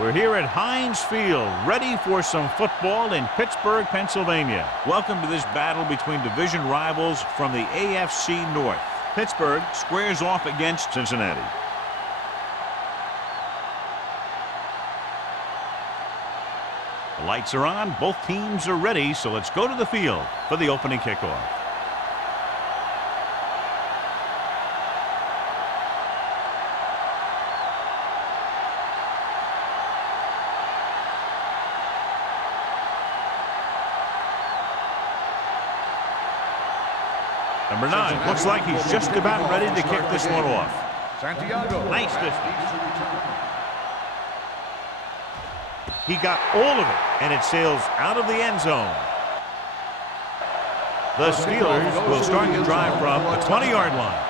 We're here at Heinz Field, ready for some football in Pittsburgh, Pennsylvania. Welcome to this battle between division rivals from the AFC North. Pittsburgh squares off against Cincinnati. The lights are on, both teams are ready, so let's go to the field for the opening kickoff. Number 9 looks like he's just about ready to kick this one off. Santiago. Nice distance. He got all of it, and it sails out of the end zone. The Steelers will start the drive from the 20-yard line.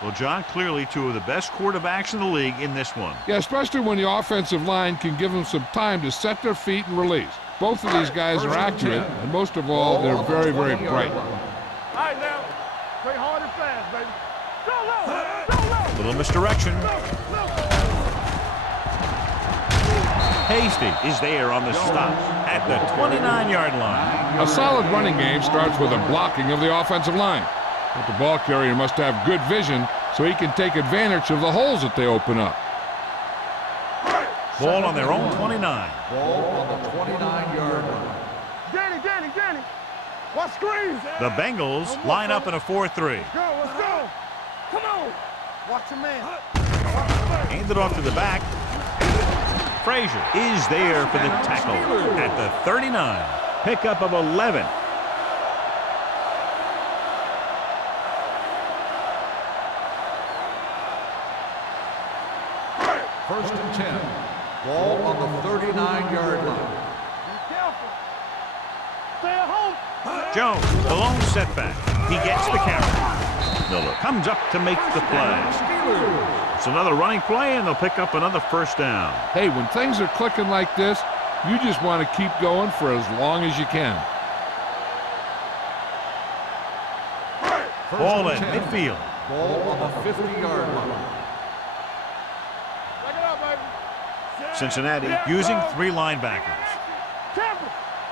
Well, John, clearly two of the best quarterbacks in the league in this one. Yeah, especially when the offensive line can give them some time to set their feet and release. Both of these guys are accurate, and most of all, they're very, very bright. All right, now, play hard and fast, baby. Go low, Little misdirection. Hasty is there on the stop at the 29-yard line. A solid running game starts with a blocking of the offensive line. But the ball carrier must have good vision so he can take advantage of the holes that they open up. Ball on their own 29. Ball on the 29-yard line. Danny. What screens? The Bengals line up in a 4-3. Let's go. Come on. Watch your man. Hand it off to the back. Frazier is there for the tackle at the 39. Pickup of 11. First and 10. Ball on the 39-yard line. Be careful. Stay at home. Jones, the lone setback. He gets the carry. Miller comes up to make the play. It's another running play, and they'll pick up another first down. Hey, when things are clicking like this, you just want to keep going for as long as you can. Ball at midfield. Ball on the 50-yard line. Back it up, baby. Cincinnati using 3 linebackers. Careful.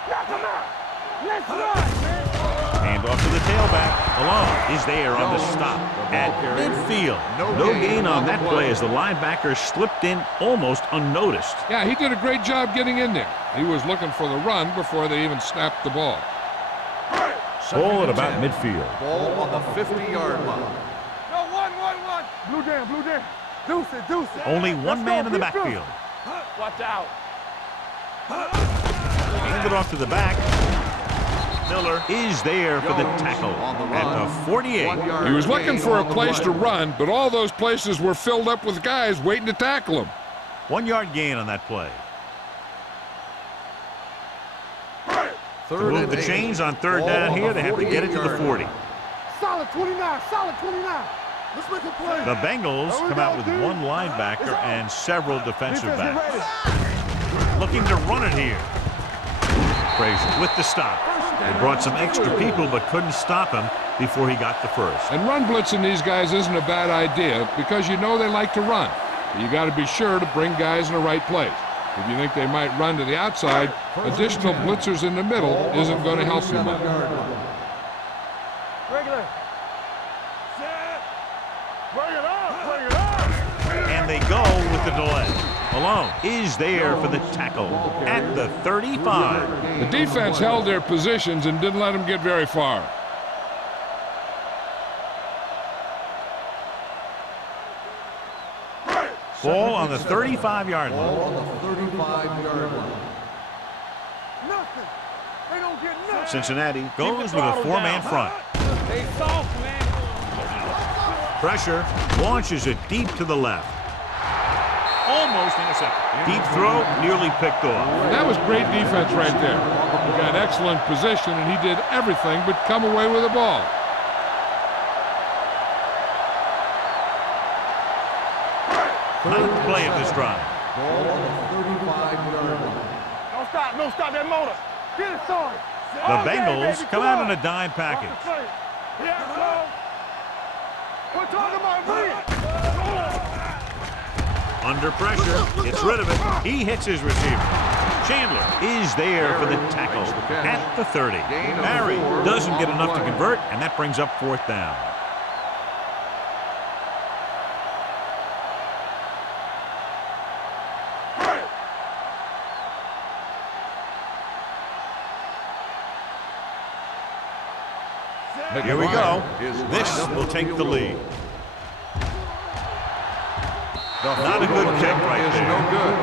Knock him out. Let's run, man. Hand off to the tailback. Malone is there on the stop at midfield. No gain on that play as the linebacker slipped in almost unnoticed. Yeah, he did a great job getting in there. He was looking for the run before they even snapped the ball. Ball at about midfield. Ball on the 50-yard line. No, one. Blue down. Deuce it. Only one man in the backfield. Watch out. Hand it off to the back. Miller is there for the tackle at the 48. He was looking for a place to run, but all those places were filled up with guys waiting to tackle him. 1-yard gain on that play. To move the chains on third down here, they have to get it to the 40. Solid 29. Let's make a play. The Bengals come out with 1 linebacker and several defensive backs. Looking to run it here. Frazier with the stop. They brought some extra people but couldn't stop him before he got the first. And run blitzing these guys isn't a bad idea because you know they like to run. But you got to be sure to bring guys in the right place. If you think they might run to the outside, additional blitzers in the middle isn't going to help you much. Regular. Set. Bring it on. And they go with the delay. Malone is there for the tackle at the 35. The defense held their positions and didn't let them get very far. Ball on the 35-yard line. Ball on the 35-yard line. Nothing. They don't get nothing. Cincinnati goes with a 4-man front. They soft, man. Pressure launches it deep to the left. Almost intercepted. Deep throw, nearly picked off. That was great defense right there. He got excellent position, and he did everything but come away with the ball. Ninth play of this drive. Ball on the 35-yard line. Don't stop that motor. Get it started. The Bengals come out in a dime package. Yeah, go. We're talking about me. Under pressure, gets rid of it. He hits his receiver. Chandler is there for the tackle at the 30. Barry doesn't get enough to convert, and that brings up 4th down. Here we go. This will take the lead. Not a good kick right there. No good.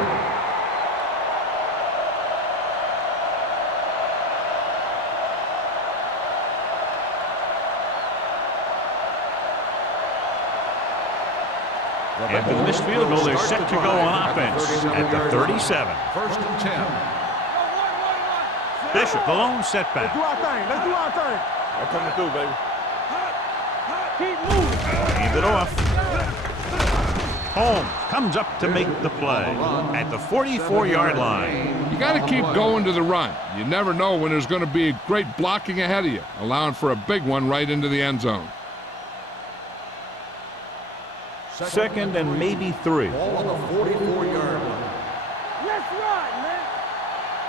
After the missed field goal, they're set to go on offense at the 37. 1st and 10. Bishop, the lone setback. Let's do our thing. Let's do our thing. I'm coming through, baby. Keep moving. Hand it off. Holmes comes up to make the play at the 44-yard line. You got to keep going to the run. You never know when there's going to be great blocking ahead of you, allowing for a big one right into the end zone. 2nd and maybe 3. Ball on the 44-yard line. Let's ride, man.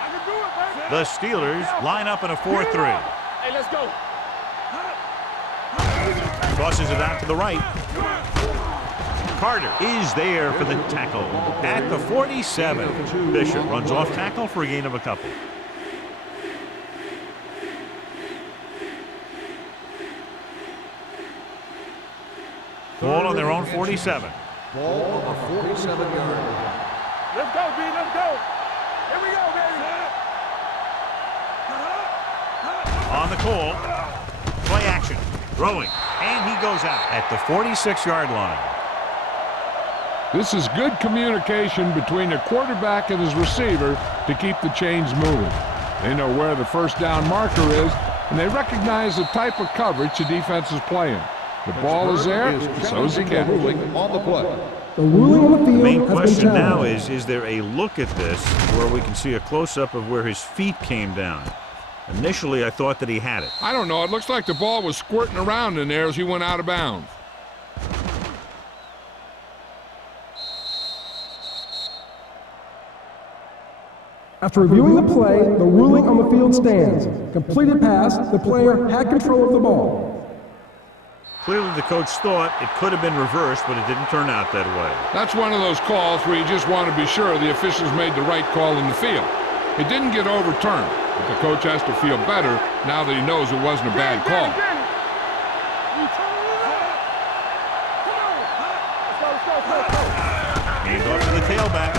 I can do it, baby. The Steelers line up in a 4-3. Hey, let's go. Crosses it out to the right. Carter is there for the tackle at the 47. Bishop runs off tackle for a gain of a couple. Ball on their own 47. Ball on the 47-yard line. Let's go, B. Let's go. Here we go, baby. On the call. Play action. Throwing. And he goes out at the 46-yard line. This is good communication between the quarterback and his receiver to keep the chains moving. They know where the 1st down marker is, and they recognize the type of coverage the defense is playing. The ball is there, so is the kick. On the play. The ruling on the The field main has been question now challenged. is there a look at this where we can see a close-up of where his feet came down? Initially, I thought that he had it. I don't know. It looks like the ball was squirting around in there as he went out of bounds. After reviewing the play, the ruling on the field stands. Completed pass, the player had control of the ball. Clearly, the coach thought it could have been reversed, but it didn't turn out that way. That's one of those calls where you just want to be sure the officials made the right call in the field. It didn't get overturned, but the coach has to feel better now that he knows it wasn't a bad call. Hand off to the tailback.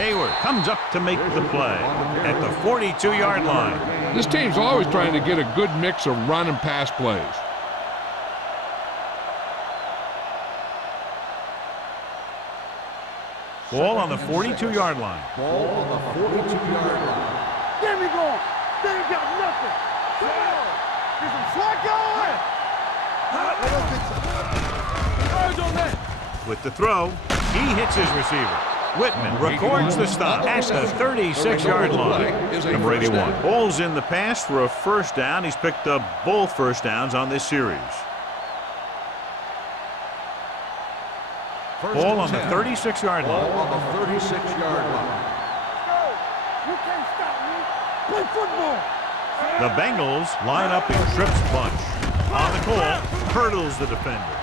Hayward comes up to make the play at the 42-yard line. This team's always trying to get a good mix of run and pass plays. Ball on the 42-yard line. Ball on the 42-yard line. There we go. They ain't got nothing. Come on. Get some slack going. Eyes on that. With the throw, he hits his receiver. Whitman records the stop at the 36-yard line. Number 81. Ball's in the pass for a 1st down. He's picked up both 1st downs on this series. Ball on the 36-yard Ball line. on the 36-yard line. Go. You can't stop me. Play football. The Bengals line up in trips bunch. On the call, hurdles the defender.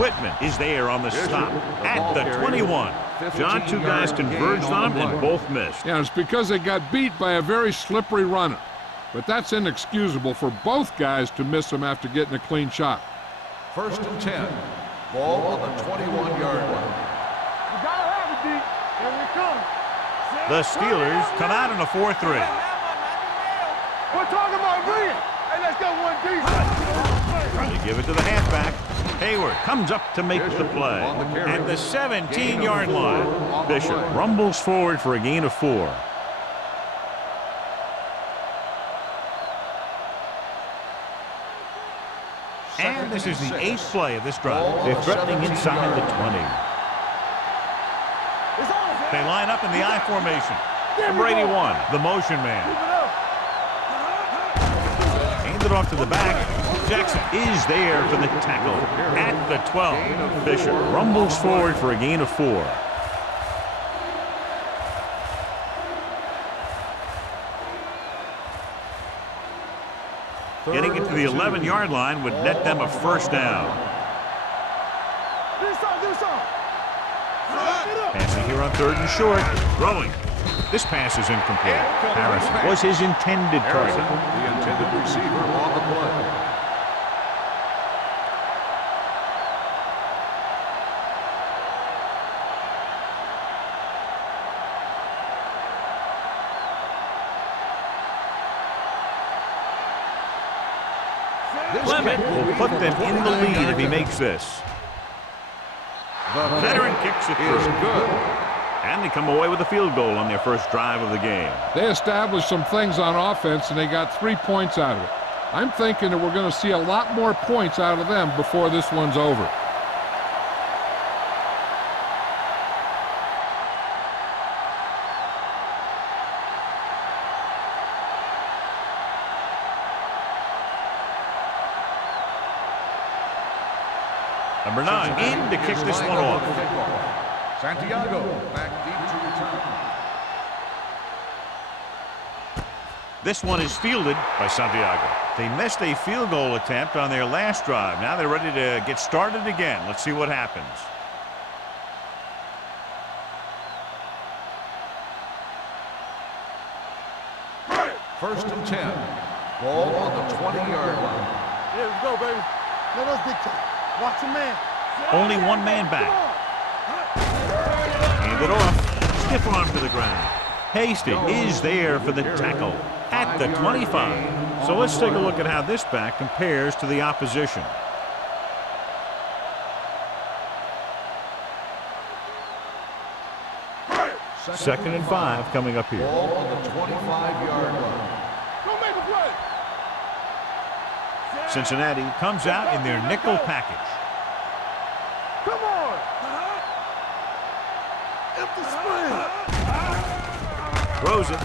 Whitman is there on the stop at the 21. John, 2 guys converged on him and both missed. Yeah, it's because they got beat by a very slippery runner. But that's inexcusable for both guys to miss him after getting a clean shot. 1st and 10. Ball on the 21-yard line. You gotta have it, D. Here we come. The Steelers come out in a 4-3. We're talking about me. Hey, let's go 1D. Trying to give it to the halfback. Hayward comes up to make the play at the 17-yard line. Bishop rumbles forward for a gain of 4. And this is the 8th play of this drive. They're threatening inside the 20. They line up in the I formation. Number 81, the motion man. Handed off to the back. Jackson is there for the tackle at the 12. Bishop rumbles forward for a gain of 4. Getting it to the 11-yard line would net them a first down. Passing here on 3rd and short. Throwing. This pass is incomplete. Harrison was his intended target. The intended receiver on the play. Clement will put them in the lead if he makes this. The Veteran kicks it through. is good. And they come away with a field goal on their first drive of the game. They established some things on offense, and they got 3 points out of it. I'm thinking that we're going to see a lot more points out of them before this one's over. Number 9 in to kick this one off. Santiago back deep to return. This one is fielded by Santiago. They missed a field goal attempt on their last drive. Now they're ready to get started again. Let's see what happens. First and 10. Ball on the 20-yard line. Yeah, let's go, baby. Let us dictate. Watch a man. Only one man back. Hand it off. Stiff arm to the ground. Hasty is there for the tackle at the 25. So let's take a look at how this back compares to the opposition. Second and 5 coming up here. Ball on the 25-yard line. Go make a play. Cincinnati comes out in their nickel package. Come on. Empty split. Throws it.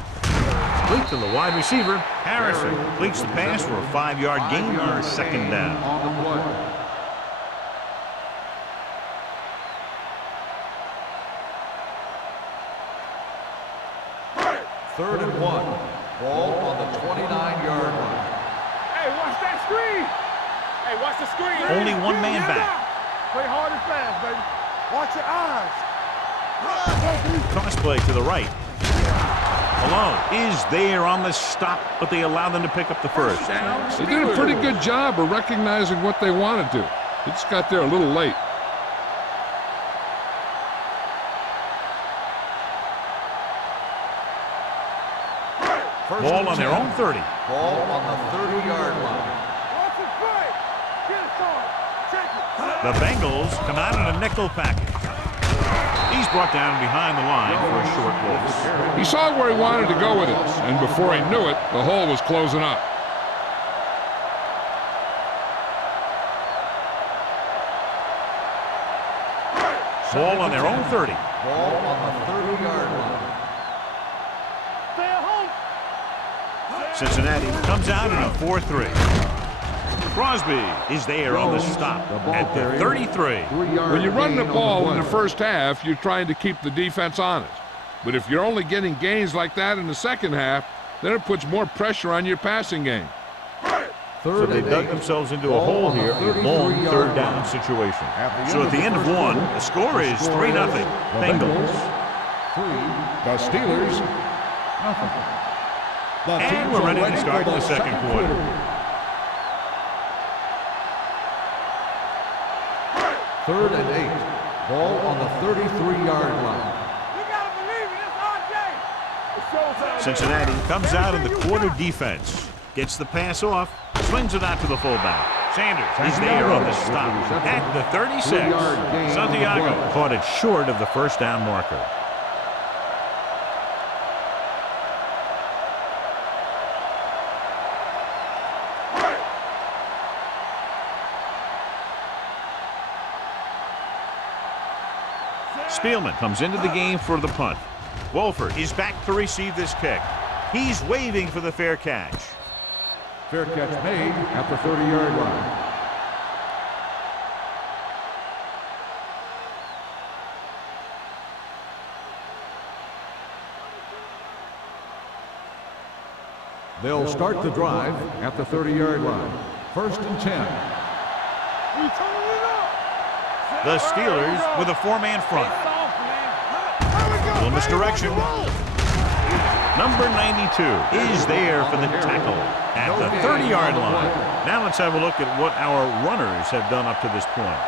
Complete to the wide receiver. Harrison completes the pass for a 5-yard gain on second down. On the play. Third and 1. Ball on the 29-yard line. Hey, watch that screen. Hey, watch the screen. Only one man back. Play hard and fast, baby. Watch your eyes. Cross play to the right. Malone is there on the stop, but they allow them to pick up the first. They did a pretty good job of recognizing what they wanted to. They just got there a little late. Ball on their own 30. Ball on the 30-yard line. Watch it play. Get it on. Take it. The Bengals come out in a nickel package. He's brought down behind the line for a short loss. He saw where he wanted to go with it, and before he knew it, the hole was closing up. Ball on their own 30. Ball on the 30-yard line. Stay at home. Cincinnati comes out in a 4-3. Crosby is there on the stop at the 33. When you run the ball in the first half, you're trying to keep the defense honest. But if you're only getting gains like that in the second half, then it puts more pressure on your passing game. So they dug themselves into a hole here, a long third down situation. So at the end of one, the score is 3-0. Bengals. 3. The Steelers, nothing. And we're ready to start the second quarter. Third and 8. Ball on the 33-yard line. You gotta believe it. It's RJ. Cincinnati comes out in the quarter defense. Gets the pass off. Swings it out to the fullback. Sanders is there on the stop at the 36. Santiago caught it short of the first down marker. Spielman comes into the game for the punt. Wolford is back to receive this kick. He's waving for the fair catch. Fair catch made at the 30-yard line. They'll start the drive at the 30-yard line. 1st and 10. The Steelers with a 4-man front. Little misdirection. Number 92 is there for the tackle at the 30-yard line. Now let's have a look at what our runners have done up to this point.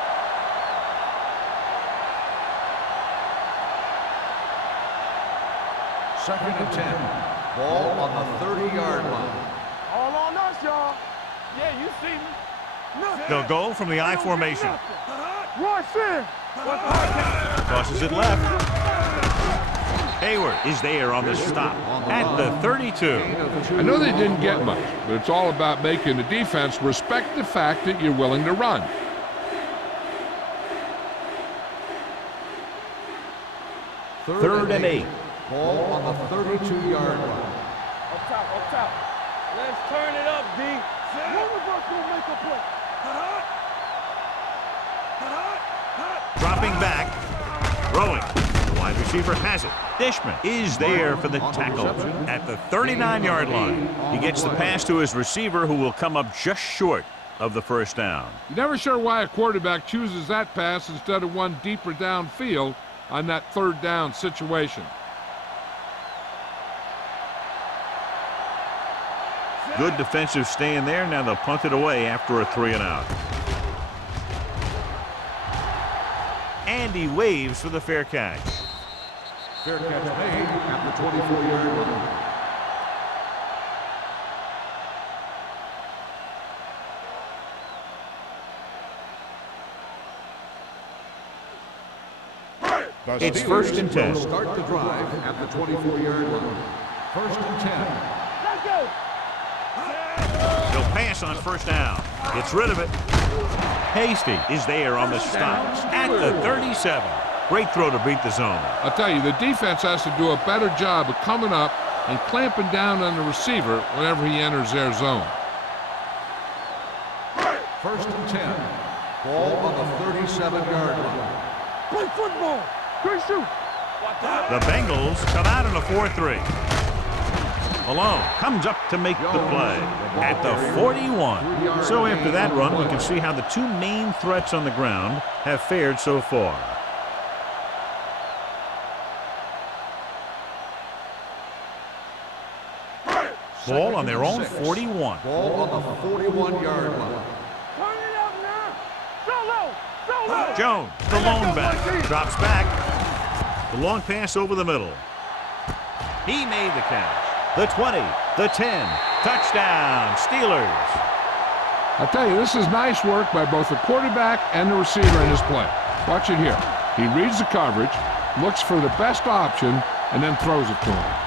Second and 10. Ball on the 30-yard line. All on us, y'all. Yeah, you see me. They'll go from the I formation. Rush in. Crosses it left. Hayward is there on the stop at the 32. I know they didn't get much, but it's all about making the defense respect the fact that you're willing to run. Third and 8. Ball on the 32-yard line. Up top. Let's turn it up, D. One of us will make a play. Dropping back. Throwing. The wide receiver has it. Dishman is there for the tackle at the 39-yard line. He gets the pass to his receiver, who will come up just short of the first down. You're never sure why a quarterback chooses that pass instead of one deeper downfield on that 3rd down situation. Good defensive stand there. Now they'll punt it away after a 3-and-out. And he waves for the fair catch. Fair catch made at the 24-yard line. It's 1st and 10. Start the drive at the 24-yard line. 1st and 10. Let's go. He'll pass on first down. Gets rid of it. Hasty is there on the stop at the 37. Great throw to beat the zone. I'll tell you, the defense has to do a better job of coming up and clamping down on the receiver whenever he enters their zone. 1st and 10. Ball on the 37-yard line. Play football. Great shoot. The Bengals come out in a 4-3. Malone comes up to make the play at the 41. So after that run, we can see how the two main threats on the ground have fared so far. Ball on their own 41. Ball on the 41-yard line. Turn it up now. Solo. Jones, the lone back, drops back. The long pass over the middle. He made the catch. The 20, the 10, touchdown, Steelers. I tell you, this is nice work by both the quarterback and the receiver in his play. Watch it here. He reads the coverage, looks for the best option, and then throws it to him.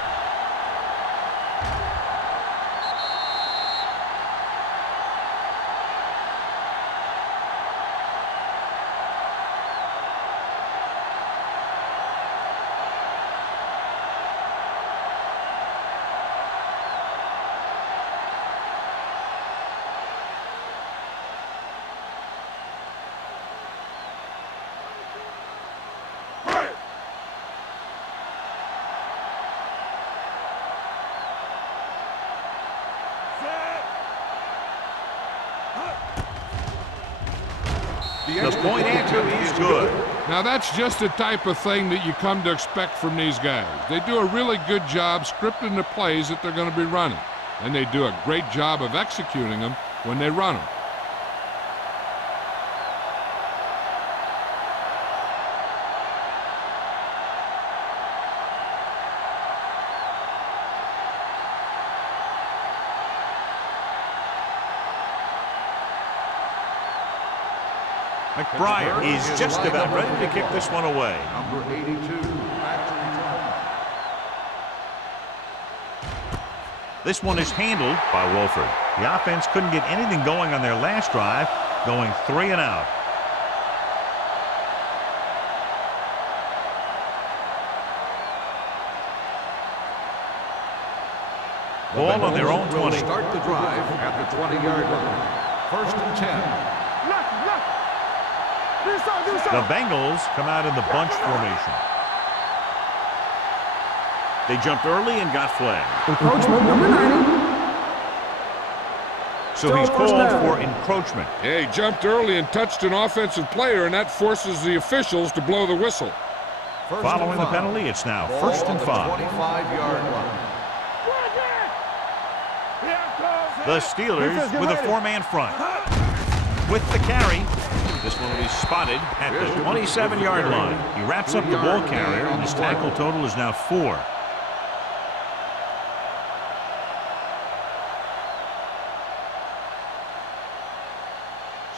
The point answer is good. Now that's just the type of thing that you come to expect from these guys. They do a really good job scripting the plays that they're going to be running. And they do a great job of executing them when they run them. McBride is just about ready to kick this one away. Number 82, back to return. This one is handled by Wolford. The offense couldn't get anything going on their last drive, going 3-and-out. Ball on their own 20. Will start the drive at the 20-yard line. 1st and 10. The Bengals come out in the bunch formation. They jumped early and got flagged. Encroachment, number 90. So he's called for encroachment. Yeah, he jumped early and touched an offensive player, and that forces the officials to blow the whistle. Following the penalty, it's now 1st and 5. 25-yard line. The Steelers with a 4-man front. With the carry, this one will be spotted at the 27-yard line. He wraps up the ball carrier, and his tackle total is now 4.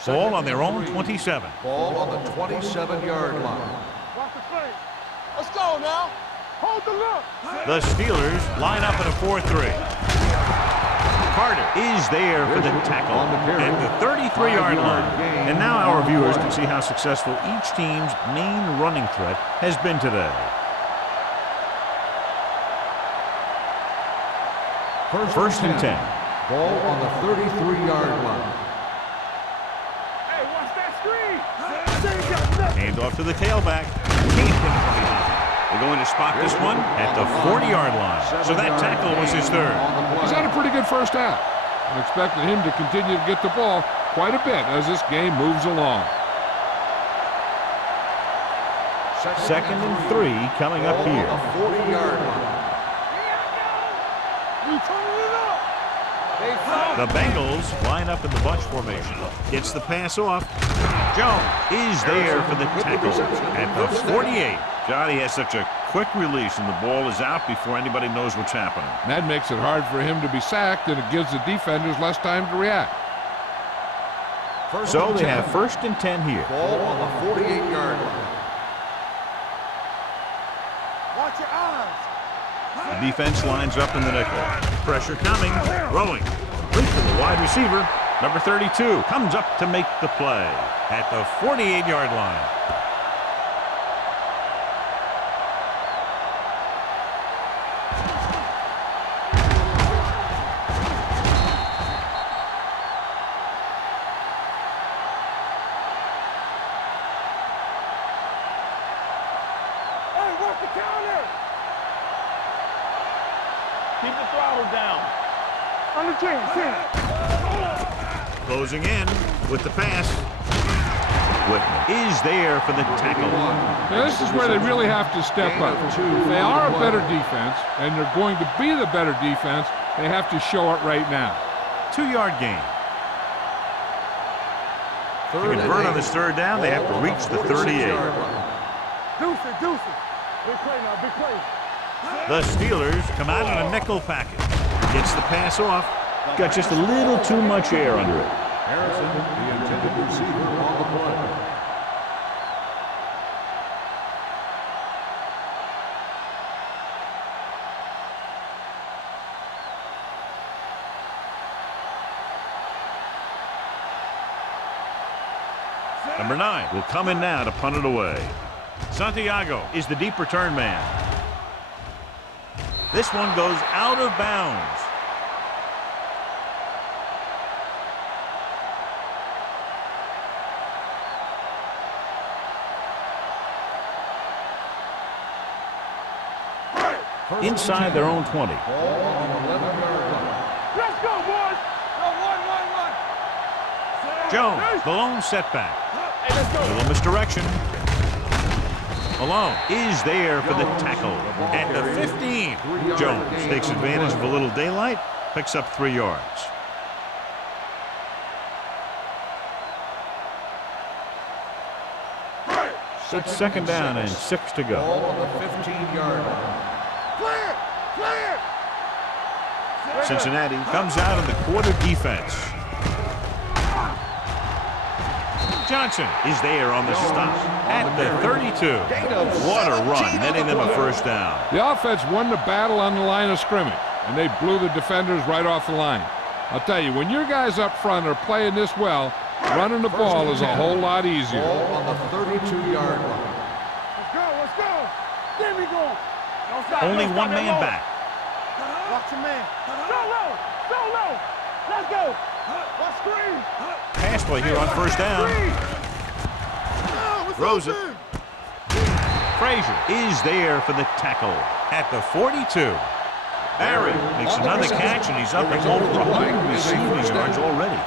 Ball on their own 27. Ball on the 27-yard line. Let's go now. Hold the look. The Steelers line up in a 4-3. Carter is there for the tackle at the 33-yard line. And now our viewers can see how successful each team's main running threat has been today. First and 10. Ball on the 33-yard line. Hey, watch that screen. Hand off to the tailback. They're going to spot this one at the 40-yard line. So that tackle was his 3rd. He's had a pretty good first half. I'm expecting him to continue to get the ball quite a bit as this game moves along. 2nd and 3 coming up here. 40-yard line. The Bengals line up in the bunch formation. Gets the pass off. Jones is there for the tackle at the 48. Johnny has such a quick release, and the ball is out before anybody knows what's happening. That makes it hard for him to be sacked, and it gives the defenders less time to react. So they have 1st and 10 here. Ball on the 48-yard line. Watch your eyes. The defense lines up in the nickel. Pressure coming. Throwing. Complete to the wide receiver. Number 32 comes up to make the play at the 48-yard line. Keep the throttle down. On the 10. Closing in with the pass. Whitman is there for the tackle. Now, this is where they really have to step up. If they are a better defense, and they're going to be the better defense, they have to show it right now. 2-yard gain. To convert on this 3rd down, they have to reach the 38. Deuce it. Big play now, big play. The Steelers come out in a nickel package. Gets the pass off. Got just a little too much air under it. Harrison, the intended receiver on the play. Number 9 will come in now to punt it away. Santiago is the deep return man. This one goes out of bounds. Inside their own 20. Ball on the 11-yard line. Let's go, boys. Go, 1. Jones, the lone setback. Hey, let's go. Little misdirection. Malone is there for the tackle at the 15. Jones takes advantage of a little daylight, picks up 3 yards. It's 2nd down and 6 to go. Ball on the 15-yard line. Clear. Cincinnati comes out in the quarter defense. Johnson is there on the stop at the 32. What a run, netting them a 1st down. The offense won the battle on the line of scrimmage, and they blew the defenders right off the line. I'll tell you, when your guys up front are playing this well, running the ball is a whole lot easier. Ball on the 32-yard line. Let's go. There we go. Only one man back. Watch your man. Solo! Solo! Let's go! Watch screen! Pass play here on first down. Throws it. Frazier is there for the tackle at the 42. Barry makes another catch, and he's up at over 100 receiving yards already.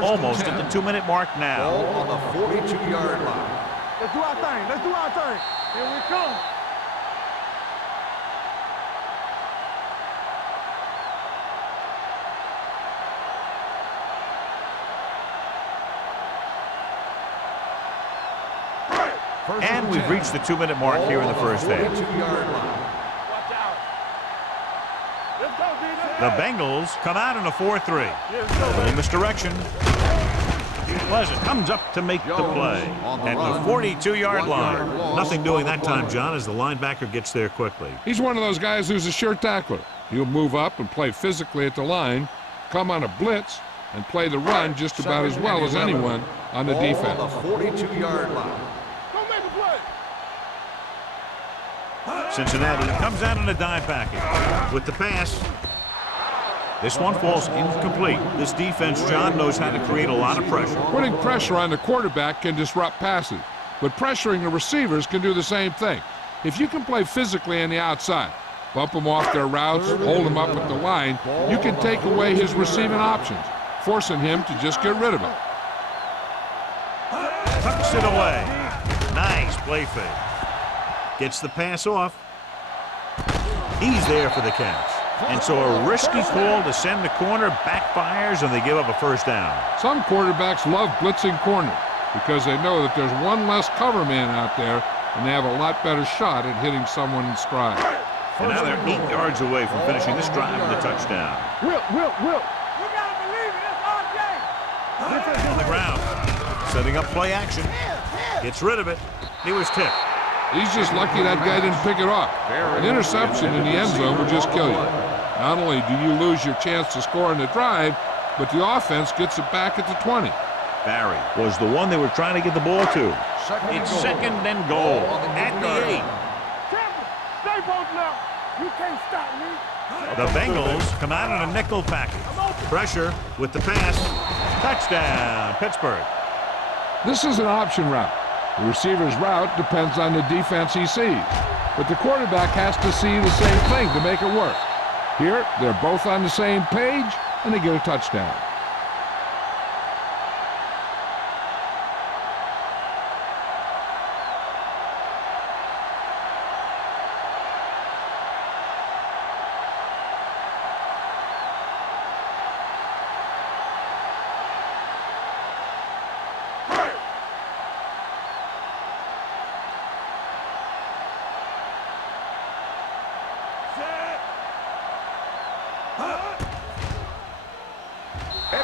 Almost at the 2-minute mark now. Ball on the 42-yard line. Let's do our thing. Let's do our thing. Here we come. And we've reached the 2-minute mark here in the first half. 42-yard line. Watch out. Let's go, D. The Bengals come out in a 4-3. Little misdirection. Pleasant comes up to make the play at the 42-yard line. Nothing doing that time, John, as the linebacker gets there quickly. He's one of those guys who's a sure tackler. He'll move up and play physically at the line, come on a blitz, and play the run just about as well as anyone on the defense. On the 42-yard line. Go make a play. Cincinnati comes out in a dime package with the pass. This one falls incomplete. This defense, John, knows how to create a lot of pressure. Putting pressure on the quarterback can disrupt passes, but pressuring the receivers can do the same thing. If you can play physically on the outside, bump them off their routes, hold them up at the line, you can take away his receiving options, forcing him to just get rid of it. Tucks it away. Nice play fake. Gets the pass off. He's there for the catch. And so a risky call to send the corner backfires, and they give up a first down. Some quarterbacks love blitzing corners because they know that there's one less cover man out there, and they have a lot better shot at hitting someone in stride. And now they're 8 yards away from finishing this drive with a touchdown. Will. You gotta believe it. It's RJ. On the ground, setting up play action. Gets rid of it. He was tipped. He's just lucky that guy didn't pick it up. An interception in the end zone would just kill you. Not only do you lose your chance to score in the drive, but the offense gets it back at the 20. Barry was the one they were trying to get the ball to. It's second and goal at the 8. Stay posted up. You can't stop me. The Bengals come out in a nickel package. Pressure with the pass. Touchdown, Pittsburgh. This is an option route. The receiver's route depends on the defense he sees, but the quarterback has to see the same thing to make it work. Here, they're both on the same page, and they get a touchdown.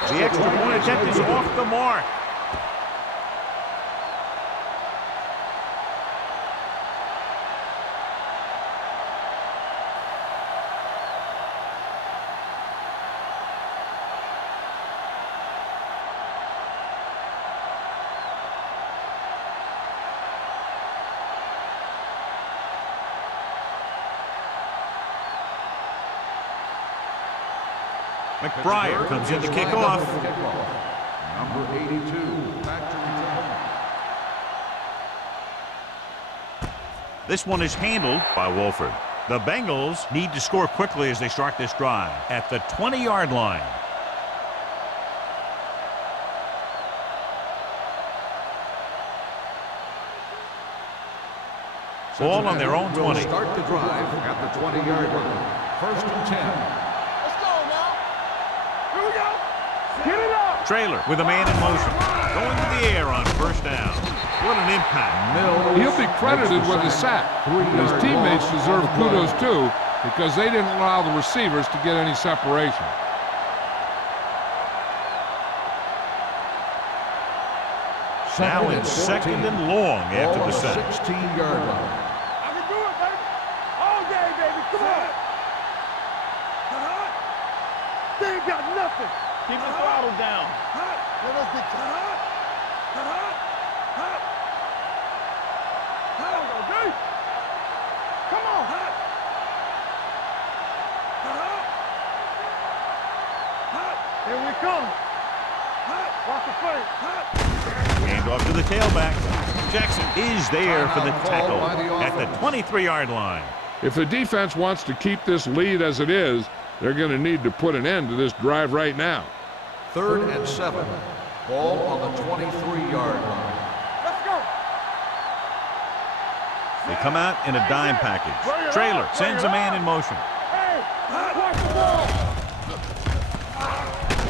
The extra point attempt is off the mark. McBride comes in to kick off. Number 82, back to return. This one is handled by Wolford. The Bengals need to score quickly as they start this drive at the 20-yard line. Ball on their own 20. Start the drive at the 20-yard line. First and 10. Get it up! Trailer with a man in motion. Going to the air on first down. What an impact. He'll be credited with the sack. His teammates deserve kudos too because they didn't allow the receivers to get any separation. Now in second and long after the sack. 16-yard line. I can do it, baby. All day, baby. Come on. They ain't got nothing. Keep the throttle down. Come on. Here we come. Watch the play. Hand off to the tailback. Jackson is there for the tackle at the 23-yard line. If the defense wants to keep this lead as it is, they're going to need to put an end to this drive right now. 3rd and 7. Ball on the 23-yard line. Let's go. They come out in a dime package. Trailer sends a man in motion. Hey, watch the ball.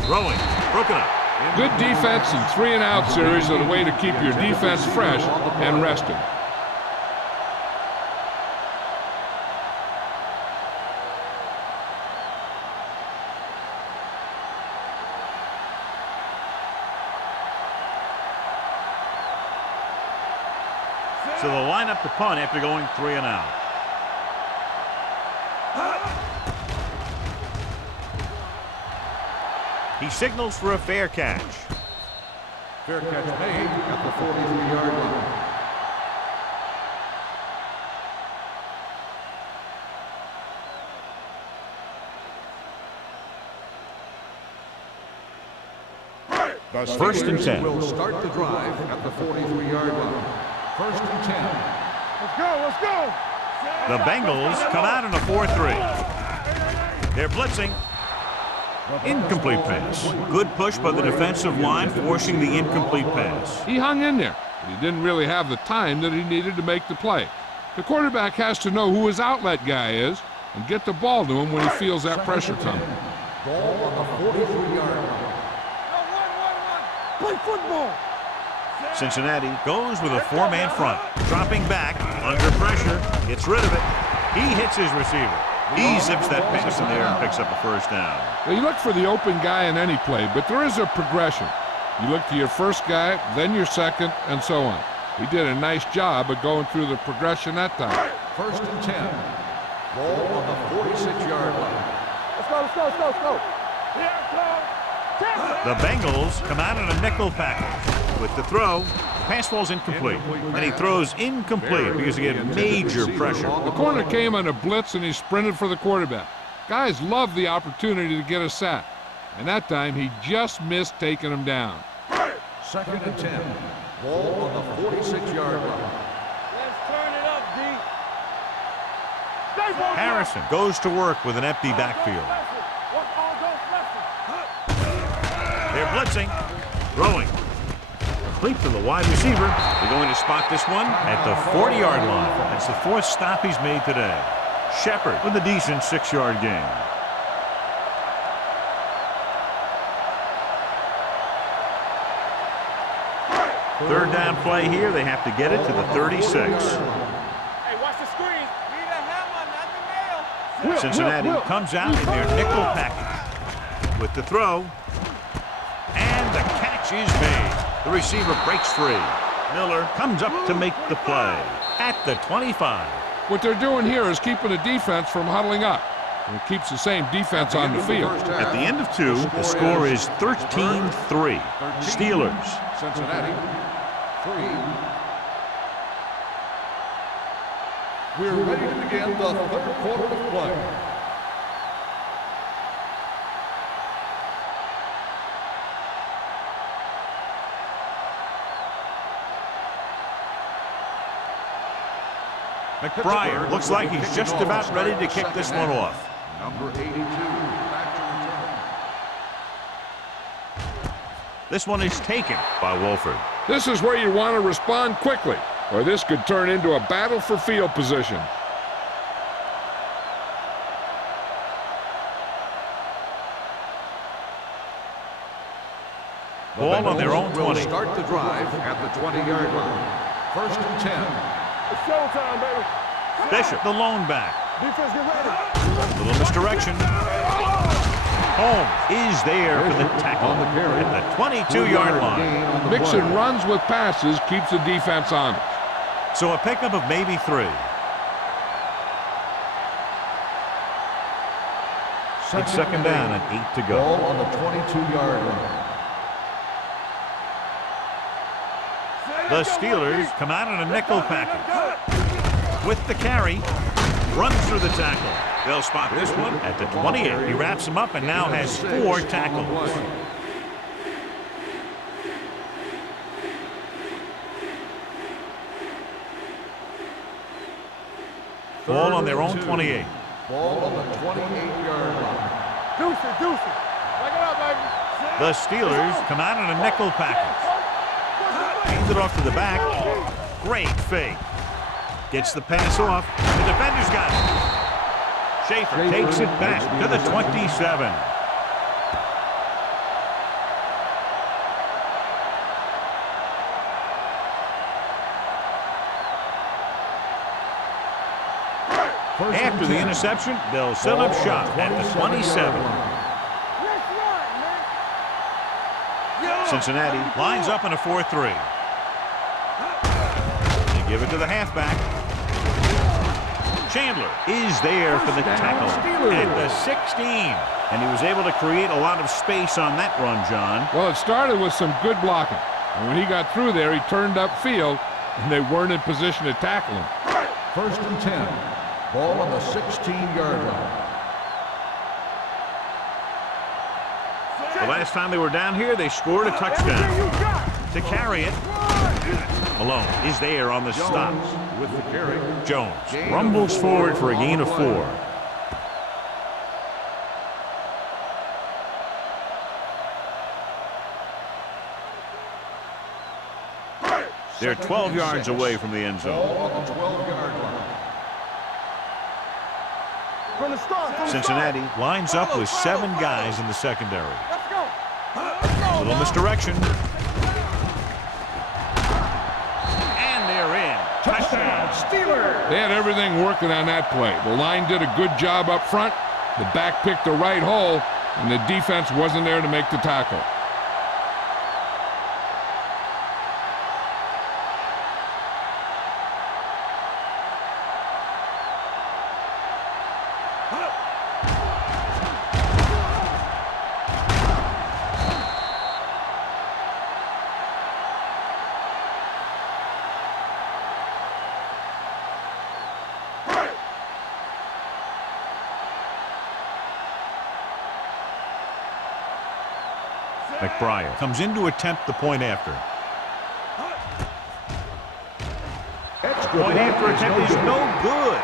Throwing, broken up. Good defense and 3-and-out series are the way to keep your defense fresh and rested. So they'll line up the punt after going 3-and-out. He signals for a fair catch. Fair catch made at the 43-yard line. First and 10. Will start the drive at the 43-yard line. 1st and 10. Let's go. Let's go. The Bengals come out in a 4-3. They're blitzing. Incomplete pass. Good push by the defensive line, forcing the incomplete pass. He hung in there, but he didn't really have the time that he needed to make the play. The quarterback has to know who his outlet guy is and get the ball to him when he feels that pressure coming. Ball on the 43-yard line. Play football. Cincinnati goes with a 4-man front. Dropping back, under pressure, gets rid of it. He hits his receiver. He zips that pass in there and picks up a first down. Well, you look for the open guy in any play, but there is a progression. You look to your first guy, then your second, and so on. He did a nice job of going through the progression that time. 1st and 10. Ball on the 46-yard line. Let's go. Let's go. Let's go. Let's go. Here it comes. The Bengals come out in a nickel package. With the throw, the pass ball's incomplete. And he throws incomplete because he had major pressure. The corner came on a blitz and he sprinted for the quarterback. Guys love the opportunity to get a sack. And that time he just missed taking him down. 2nd and 10. Ball on the 46-yard line. Let's turn it up, D. Harrison goes to work with an empty backfield. They're blitzing, throwing. Complete to the wide receiver. They're going to spot this one at the 40-yard line. That's the 4th stop he's made today. Shepard with a decent 6-yard gain. Third down play here. They have to get it to the 36. Hey, watch the screen. Be the hammer, not the nail. Cincinnati comes out in their nickel package. With the throw. And the catch is made. The receiver breaks free. Miller comes up to make the play at the 25. What they're doing here is keeping the defense from huddling up. And it keeps the same defense on the field. At the end of 2, the score is 13-3. Steelers. Cincinnati 3. We're ready to begin the 3rd quarter of play. McBride looks like he's just about ready to kick this one off. Number 82, back to return. This one is taken by Wolford. This is where you want to respond quickly, or this could turn into a battle for field position. Ball on their own 20. Will start the drive at the 20-yard line. 1st and 10. It's showtime, baby. Bishop, the lone back. Defense, get ready. Little misdirection. Holmes is there for the tackle at the 22-yard line. Mixing runs with passes keeps the defense honest. So a pickup of maybe 3. It's 2nd down and 8 to go. Ball on the 22-yard line. The Steelers come out in a nickel package. With the carry, runs through the tackle. They'll spot this one at the 28. He wraps him up and now has 4 tackles. Ball on their own 28. Ball on the 28-yard line. Deuce it. Back it up, baby. The Steelers come out in a nickel package. Hands it off to the back. Great fake. Gets the pass off. The defender's got it. Schaefer takes it back to the 27. After the interception, they'll set up shop at the 27. Cincinnati lines up in a 4-3. They give it to the halfback. Chandler is there for the tackle at the 16. And he was able to create a lot of space on that run, John. Well, it started with some good blocking. And when he got through there, he turned upfield, and they weren't in position to tackle him. 1st and 10. Ball on the 16-yard line. The last time they were down here, they scored a touchdown. To carry it, Malone is there on the stop. With the carry. Jones rumbles forward for a gain of 4. They're 12 yards away from the end zone. Ball on the 12-yard line. From the start. Cincinnati lines up with 7 guys in the secondary. Let's go. Little misdirection. And they're in. Touchdown, Steelers. They had everything working on that play. The line did a good job up front. The back picked the right hole, and the defense wasn't there to make the tackle. McBride comes in to attempt the point after. Point after attempt is no good.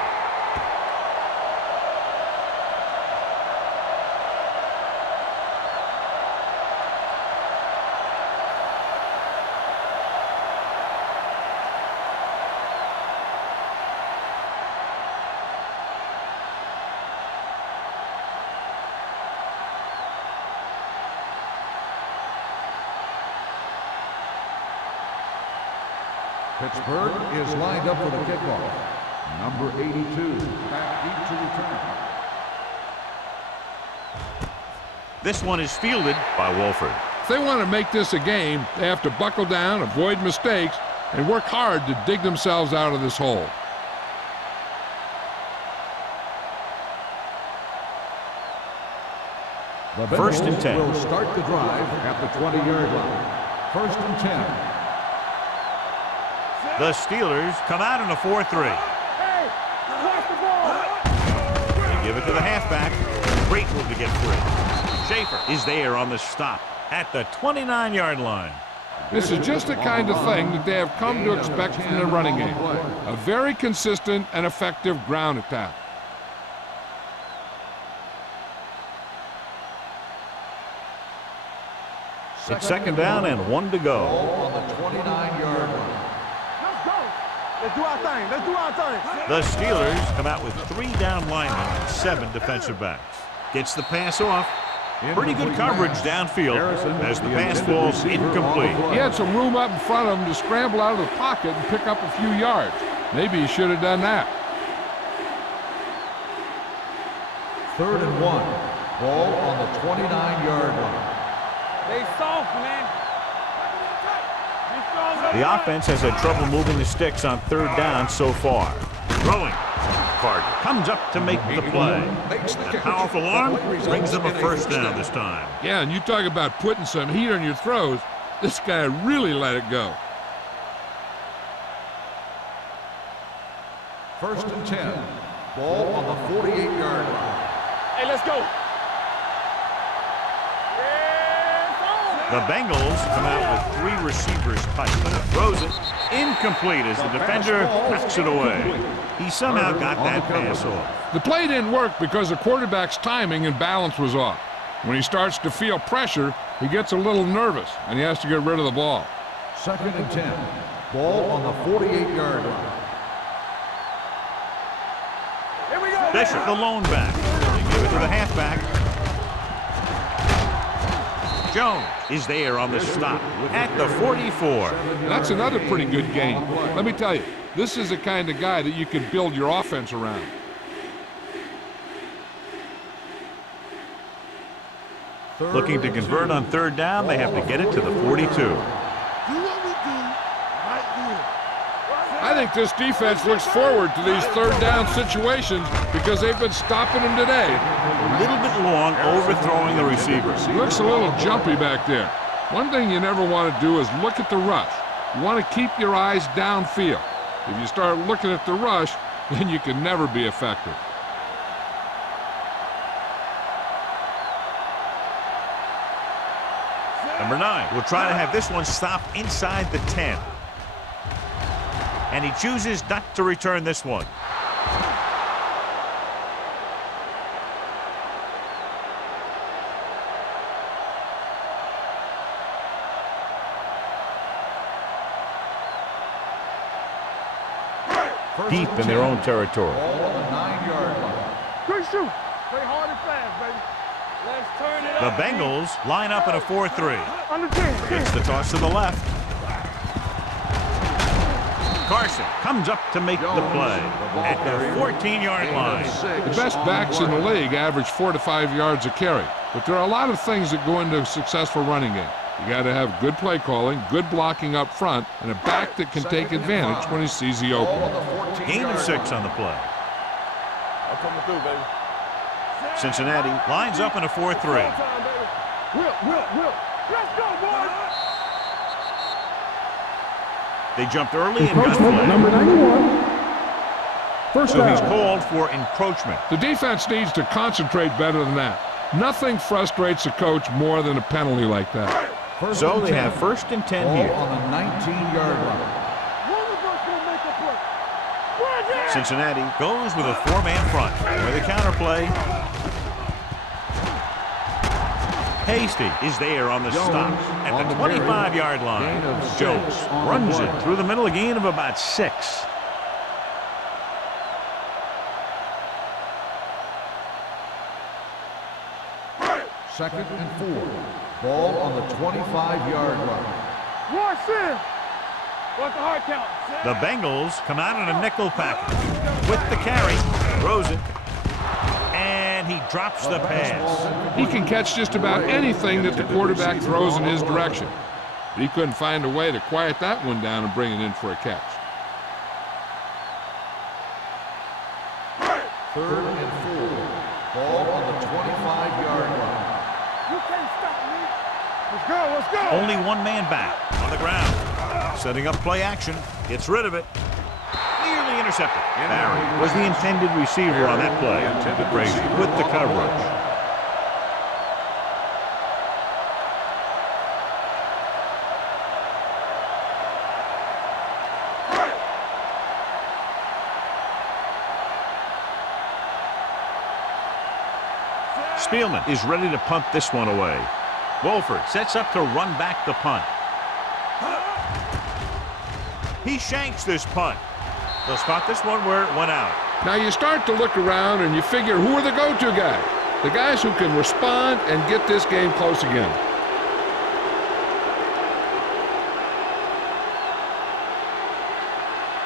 Pittsburgh is lined up for the kickoff. Number 82, back deep to return. This one is fielded by Wolford. If they want to make this a game, they have to buckle down, avoid mistakes, and work hard to dig themselves out of this hole. The 1st and 10. will start the drive at the 20-yard line. 1st and 10. The Steelers come out in a 4-3. They give it to the halfback. Great move to get free. Schaefer is there on the stop at the 29-yard line. This is just the kind of thing that they have come to expect from the running game. A very consistent and effective ground attack. It's 2nd down and 1 to go. Ball on the 29-yard line. Let's do our thing. Let's do our thing. The Steelers come out with 3 down linemen and 7 defensive backs. Gets the pass off. Pretty good coverage downfield as the pass falls incomplete. He had some room up in front of him to scramble out of the pocket and pick up a few yards. Maybe he should have done that. 3rd and 1. Ball on the 29-yard line. They soft, man. The offense has had trouble moving the sticks on 3rd down so far. Throwing. Carter comes up to make the play. That powerful arm brings them a 1st down this time. Yeah, and you talk about putting some heat on your throws. This guy really let it go. First and 10. Ball on the 48-yard line. Hey, let's go. The Bengals come out with 3 receivers tight, but it throws it incomplete as the defender knocks it away. He somehow got that pass off. The play didn't work because the quarterback's timing and balance was off. When he starts to feel pressure, he gets a little nervous, and he has to get rid of the ball. Second and 10. Ball on the 48-yard line. Here we go. Bishop, the lone back. They give it to the halfback. Jones is there on the stop at the 44. That's another pretty good game. Let me tell you, this is the kind of guy that you can build your offense around. Looking to convert on third down, they have to get it to the 42. I think this defense looks forward to these third down situations because they've been stopping them today. A little bit long, overthrowing the receiver. He looks a little jumpy back there. One thing you never want to do is look at the rush. You want to keep your eyes downfield. If you start looking at the rush, then you can never be effective. Number 9 will try to have this one stop inside the 10. And he chooses not to return this one. Deep in their own territory. Ball on the 9-yard line. Quick shoot. Play hard and fast, baby. Let's turn it The up. Bengals line up in a 4-3. Under 10. It's the toss to the left. Carson comes up to make the play at the 14-yard line. The best backs in the league average 4 to 5 yards a carry. But there are a lot of things that go into a successful running game. You got to have good play calling, good blocking up front, and a back that can take advantage when he sees the opening. Gain of 6 on the play. I'm coming through, baby. Cincinnati lines up in a 4-3. Whip. Let's go, boys. They jumped early and got Encroachment, flagged. number 91. First So he's down. called for encroachment. The defense needs to concentrate better than that. Nothing frustrates a coach more than a penalty like that. So they have first and 10 Ball here. on the 19-yard line. One of us will make a play. Bridge it. Cincinnati goes with a 4-man front. With a counterplay. Hasty is there on the stop at the 25-yard line. Jones runs it through the middle, a gain of about 6. Second and 4. Ball on the 25-yard line. Watch in. What's the hard count? The Bengals come out in a nickel package. With the carry, throws it, and he drops the pass. He can catch just about anything that the quarterback throws in his direction. But he couldn't find a way to quiet that one down and bring it in for a catch. Third and 4. Ball on the 25-yard line. You can't stop me. Let's go. Let's go. Only one man back on the ground. Setting up play action. Gets rid of it. Nearly intercepted. Barry was the intended receiver on that play. Frazier with the coverage. Spielman is ready to punt this one away. Wolford sets up to run back the punt. He shanks this punt. They'll spot this one where it went out. Now you start to look around and you figure, who are the go-to guys? The guys who can respond and get this game close again.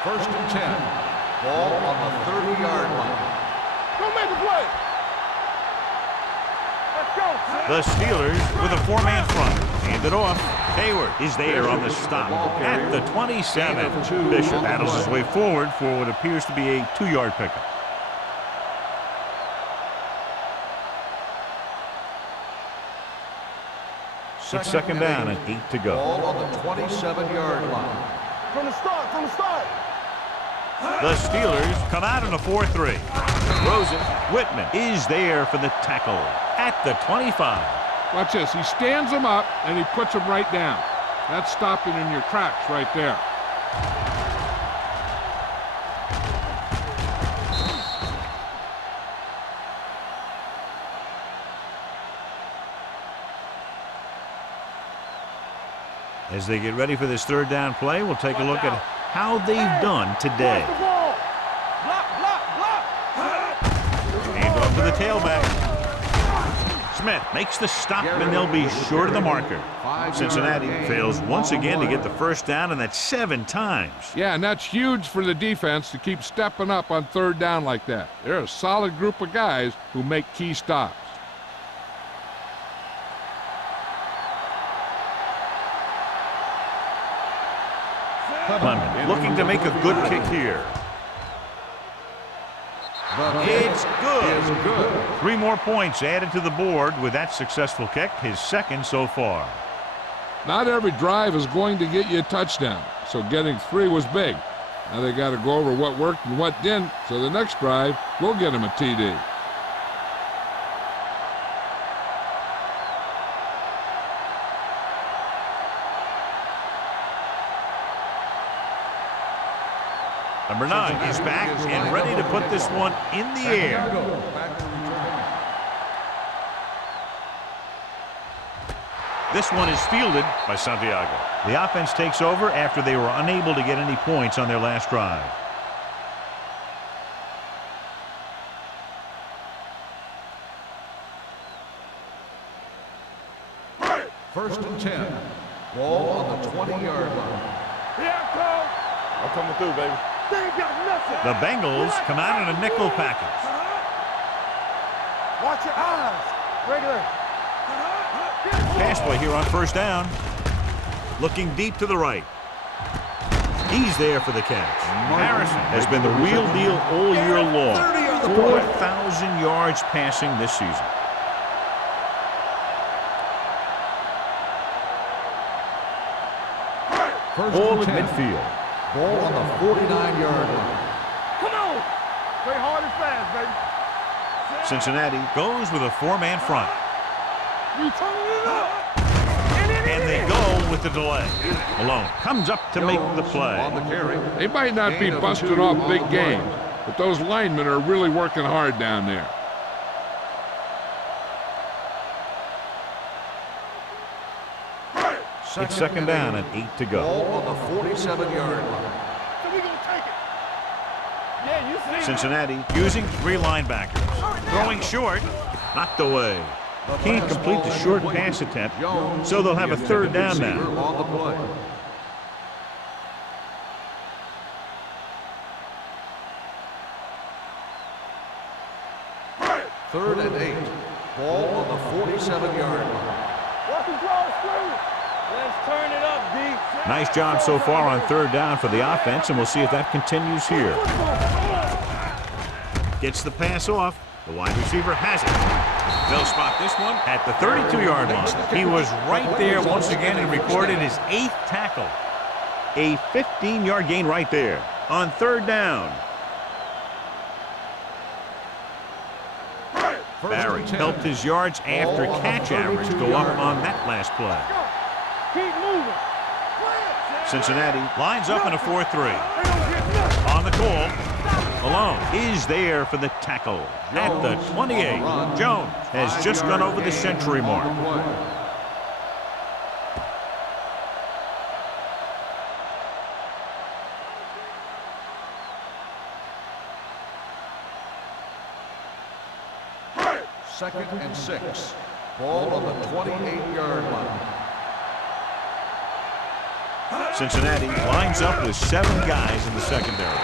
First and 10. Ball on the 30-yard line. Go make a play. Let's go. The Steelers with a 4-man front. Hand it off. Hayward is there on the stop at the 27. Bishop battles his way forward for what appears to be a 2-yard pickup. It's second down and 8 to go. Ball on the 27-yard line. From the start. The Steelers come out in a 4-3. Rosen, Whitman is there for the tackle at the 25. Watch this. He stands him up, and he puts him right down. That's stopping in your tracks right there. As they get ready for this third down play, we'll take a look at how they've done today. Hand off to the tailback. Smith makes the stop, and they'll be short of the marker. Cincinnati fails once again to get the first down, and that's 7 times. Yeah, and that's huge for the defense to keep stepping up on third down like that. They're a solid group of guys who make key stops. Clement looking to make a good kick here. It's good. 3 more points added to the board with that successful kick, his second so far. Not every drive is going to get you a touchdown, so getting 3 was big. Now they got to go over what worked and what didn't, so the next drive will get them a TD. Number 9 is back and ready to put this one in the air. This one is fielded by Santiago. The offense takes over after they were unable to get any points on their last drive. First and 10. Ball on the 20-yard line. I'm coming through, baby. They ain't got nothing. The Bengals come out in a nickel package. Watch your eyes. Regular. Pass play here on first down. Looking deep to the right. He's there for the catch. Harrison has been the real deal all year long. 4,000 yards passing this season. Ball at midfield. Ball on the 49-yard line. Come on. Play hard and fast, baby. Cincinnati goes with a 4-man front. You turning it up. And they go with the delay. Malone comes up to make the play. On the carry. They might not be busting off big games, but those linemen are really working hard down there. It's second down and 8 to go. Ball on the 47-yard line. So we gonna take it. Yeah, you see. Cincinnati using 3 linebackers. Throwing short, knocked away. Can't complete the short pass attempt, so they'll have a third down now. On the play. Third and 8. Ball on the 47-yard line. Watch him draw screw. Let's turn it up, D. Nice job so far on third down for the offense, and we'll see if that continues here. Gets the pass off. The wide receiver has it. They'll spot this one at the 32-yard line. He was right there once again and recorded his 8th tackle. A 15-yard gain right there on third down. Barry helped his yards after catch average go up on that last play. Keep moving. Cincinnati lines up in a 4-3. On the call, Malone is there for the tackle at the 28. Jones has just gone over the century mark. Second and 6. Ball on the 28-yard line. Cincinnati lines up with 7 guys in the secondary.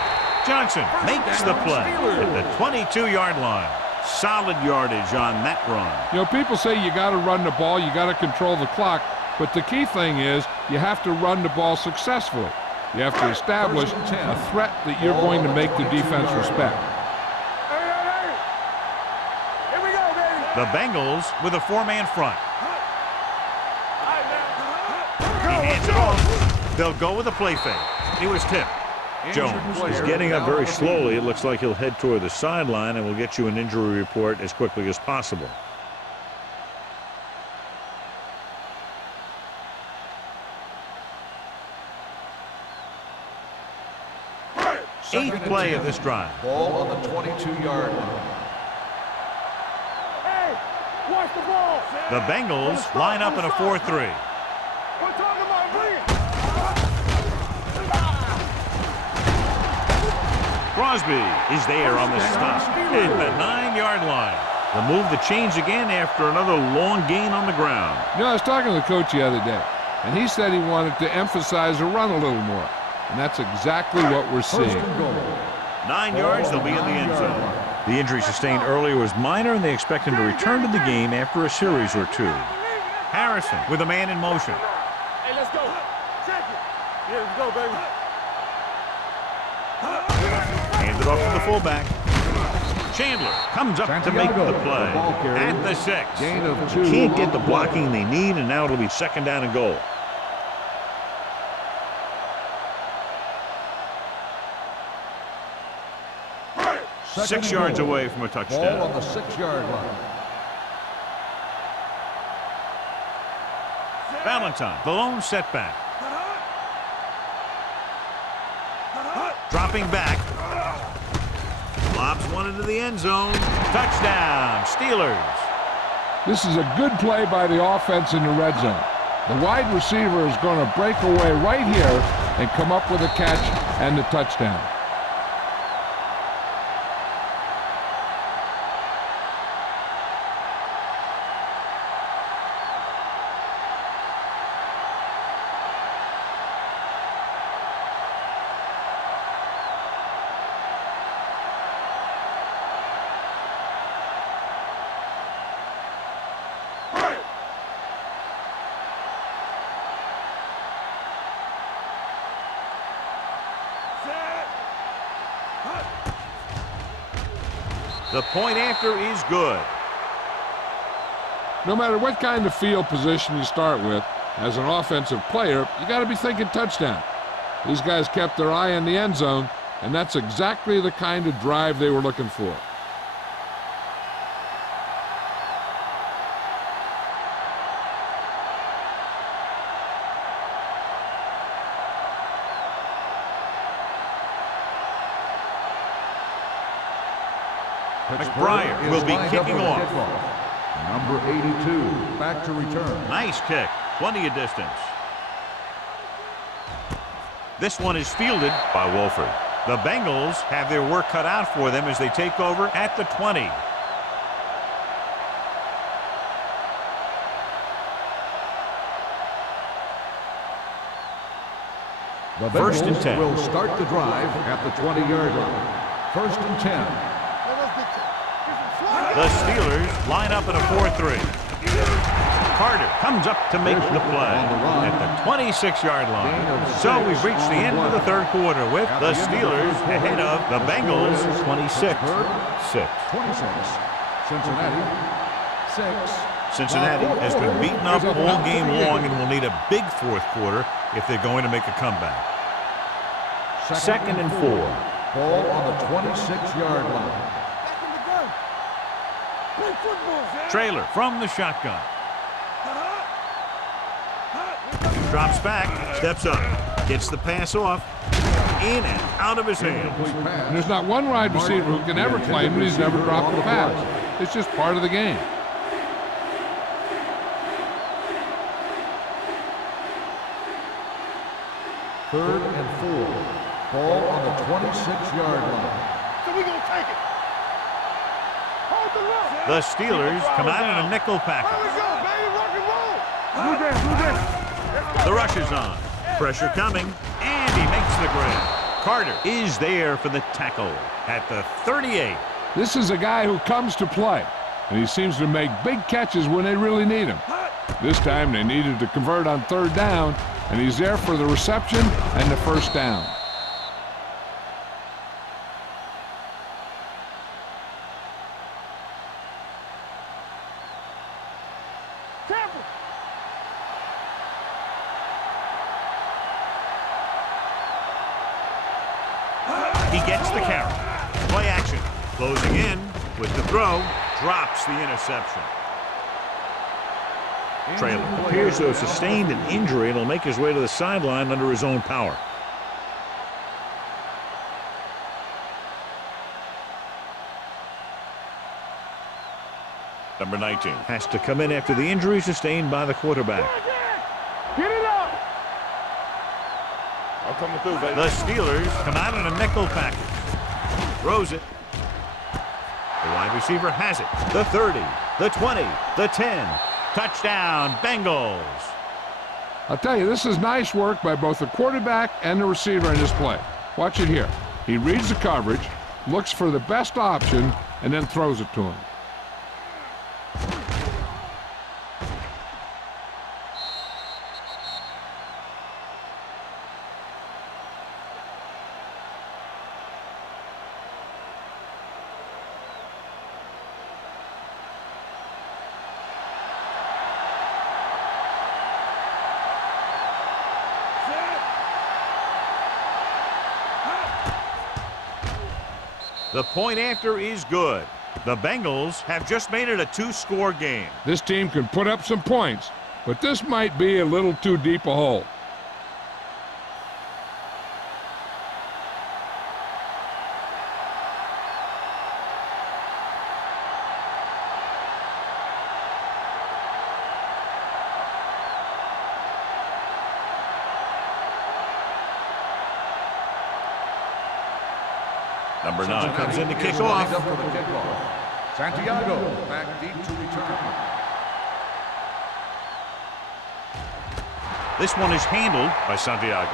Johnson makes the play at the 22-yard line. Solid yardage on that run. You know, people say you got to run the ball, you got to control the clock, but the key thing is you have to run the ball successfully. You have to establish a threat that you're going to make the defense respect. Here we go, baby. The Bengals with a 4-man front. He hands it off. They'll go with a play fake. He was tipped. Jones is getting up very slowly. It looks like he'll head toward the sideline, and we'll get you an injury report as quickly as possible. Eighth play of this drive. Ball on the 22-yard line. Hey, watch the ball. The Bengals line up in a 4-3. We're talking about bringing. Crosby is there on the stop at the 9-yard line. The move, the change again after another long gain on the ground. You know, I was talking to the coach the other day, and he said he wanted to emphasize the run a little more. And that's exactly what we're seeing. 9 yards, they'll be in the end zone. The injury sustained earlier was minor, and they expect him to return to the game after a series or two. Harrison with a man in motion. Hey, let's go. Check it. Yeah, let's go, baby. Handed off to the fullback. Chandler comes up to make the play at the 6. Gain of 2. Can't get the blocking they need, and now it'll be 2nd down and goal. Second 6 yards goal. away from a Ball on touchdown. the 6-yard line. Valentine, the lone setback. Dropping back. Lobs one into the end zone. Touchdown, Steelers. This is a good play by the offense in the red zone. The wide receiver is going to break away right here and come up with a catch and the touchdown. The point after is good. No matter what kind of field position you start with, as an offensive player, you got to be thinking touchdown. These guys kept their eye on the end zone, and that's exactly the kind of drive they were looking for. McBriar will be kicking off. Number 82, back to return. Nice kick. Plenty of distance. This one is fielded by Wolford. The Bengals have their work cut out for them as they take over at the 20. The First and Bengals 10. will start the drive at the 20-yard line. First and 10. The Steelers line up in a 4-3. Carter comes up to make the play at the 26-yard line. So we've reached the end of the third quarter with the Steelers ahead of the Bengals 26-6. 26. Cincinnati, 6. Cincinnati has been beaten up all game long and will need a big fourth quarter if they're going to make a comeback. 2nd and 4. Ball on the 26-yard line. Trailer from the shotgun. Drops back, steps up, gets the pass off, in and out of his hands. And there's not one wide receiver who can ever claim that he's never dropped the pass. It's just part of the game. Third and 4. Ball on the 26-yard line. So we gonna take it. Hold the rope. The Steelers come out in a nickel Here package. we go, baby. Rock and roll. Move this. The rush is on. Pressure coming, and he makes the grab. Carter is there for the tackle at the 38. This is a guy who comes to play, and he seems to make big catches when they really need him. This time they needed to convert on third down, and he's there for the reception and the first down. Careful. He gets the carry. Play action. Closing in with the throw. Drops the interception. Traylor appears to have sustained an injury and will make his way to the sideline under his own power. Number 19 has to come in after the injury sustained by the quarterback. Get it up. I'm coming through, baby. The Steelers come out in a nickel package. Throws it. The wide receiver has it. The 30, the 20, the 10. Touchdown, Bengals. I'll tell you, this is nice work by both the quarterback and the receiver in this play. Watch it here. He reads the coverage, looks for the best option, and then throws it to him. The point after is good. The Bengals have just made it a two-score game. This team can put up some points, but this might be a little too deep a hole. Number 9 comes in to kick off. Santiago back deep to return. This one is handled by Santiago.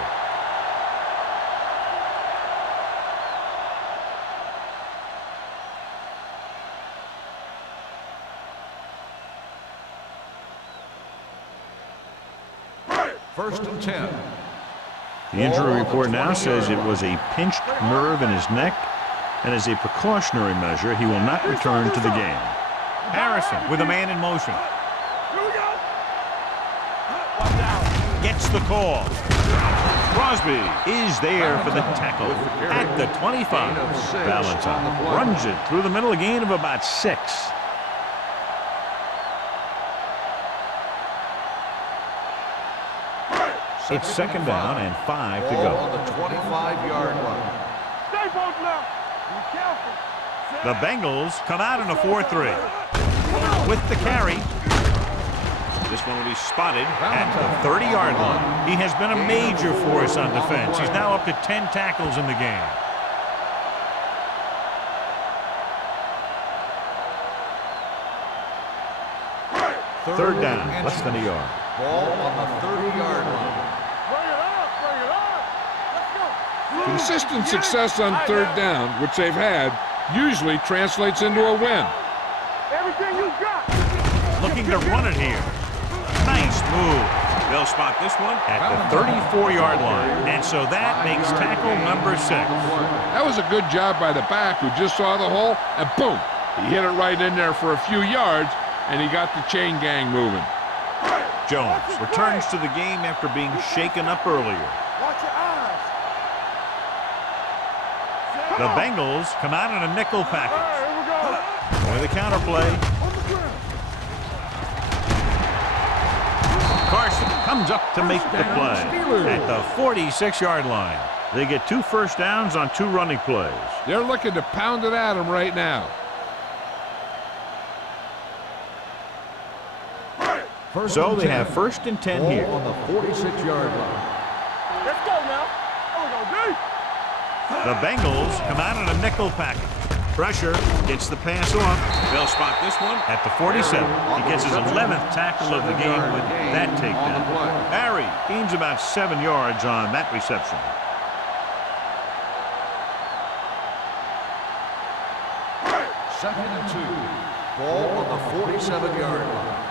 First and 10. The injury report now says it was a pinched nerve in his neck, and as a precautionary measure, he will not return to the game. Harrison with a man in motion. Here we go. Gets the call. Crosby is there for the tackle at the 25. Valentine runs it through the middle, a gain of about 6. It's second down and 5 to go. On the 25-yard line. Stay both now. Be careful. The Bengals come out in a 4-3. With the carry. This one will be spotted at the 30-yard line. He has been a major force on defense. He's now up to 10 tackles in the game. Third down, less than a yard. Ball on the 30-yard line. Bring it up. Bring it up. Let's go. Consistent success on third down, which they've had, usually translates into a win. Everything you got. Looking to run it here. Nice move. They'll spot this one at the 34-yard line. And so that makes tackle number 6. That was a good job by the back who just saw the hole, and boom, he hit it right in there for a few yards, and he got the chain gang moving. Jones returns to the game after being shaken up earlier. Watch your eyes. The Bengals come out in a nickel All right, package. here we go. With a counter play. On the ground. Carson comes up to make the play at the 46-yard line. They get 2 first downs on 2 running plays. They're looking to pound it at him right now. So they have first and 10 here. On the 46-yard line. Let's go now. There we go, D. The Bengals come out in a nickel package. Pressure gets the pass off. They'll spot this one at the 47. He gets his 11th tackle of the game with that takedown. Harry gains about 7 yards on that reception. Second and 2. Ball on the 47-yard line.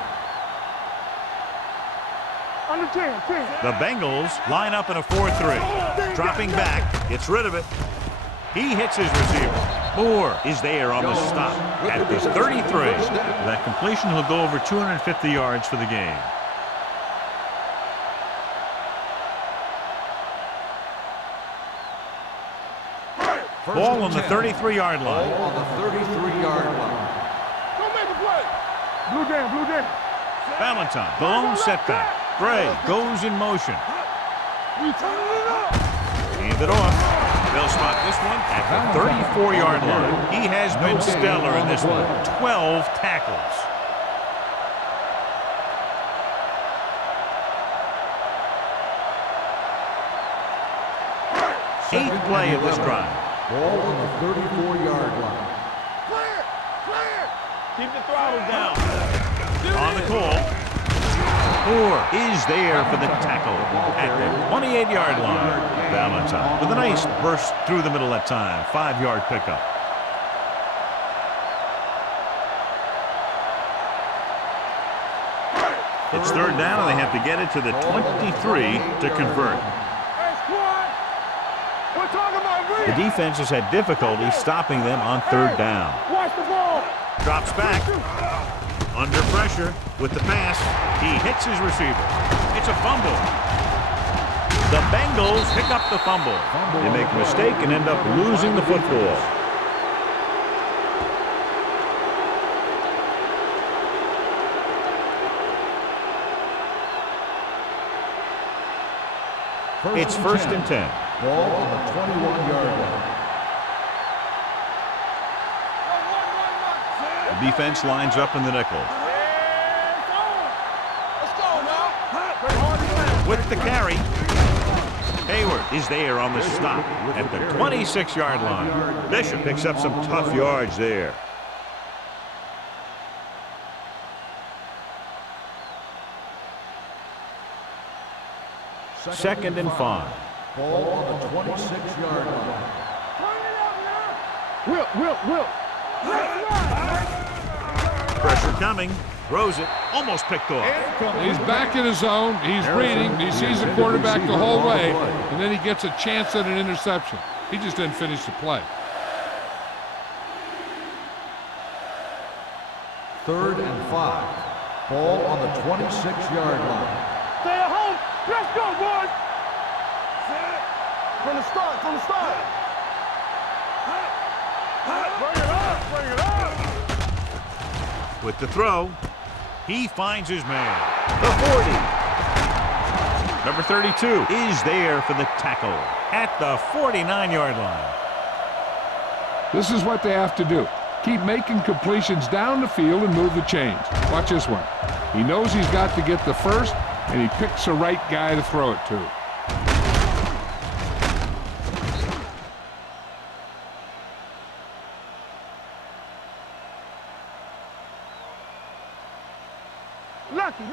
Under 10. The Bengals line up in a 4-3. Dropping back, gets rid of it. He hits his receiver. Moore is there on the stop at the 33. That completion will go over 250 yards for the game. Ball on the 33-yard line. Ball on the 33-yard line. Go make a play. Blue down, blue down. Valentine, the lone setback. Gray goes in motion. We turning it up. Hand it off. They'll spot this one at the 34-yard line. He has been stellar in this one. 12 tackles. Eighth play of this drive. Ball on the 34-yard line. Clear, clear. Keep the throttle down. On the call. Moore is there for the tackle at the 28-yard line. Valentine with a nice burst through the middle that time. 5-yard pickup. It's third down, and they have to get it to the 23 to convert. S12. We're talking about The defense has had difficulty stopping them on third down. Watch the ball. Drops back. Under pressure with the pass. He hits his receiver. It's a fumble. The Bengals pick up the fumble. They make a mistake and end up losing the football. It's first and 10. Ball on the 21-yard line. The defense lines up in the nickel. Let's go now. With the carry. Hayward is there on the stop at the 26-yard line. Bishop picks up some tough yards there. Second and 5. Ball on the 26-yard line. Will. Pressure coming. Throws it. Almost picked off. He's back in his zone. He's reading. He sees the quarterback the whole way, and then he gets a chance at an interception. He just didn't finish the play. Third and 5. Ball on the 26-yard line. Stay at home. Let's go, boys. From the start, Bring it up. With the throw, he finds his man. The 40. Number 32 is there for the tackle at the 49-yard line. This is what they have to do. Keep making completions down the field and move the chains. Watch this one. He knows he's got to get the first, and he picks the right guy to throw it to.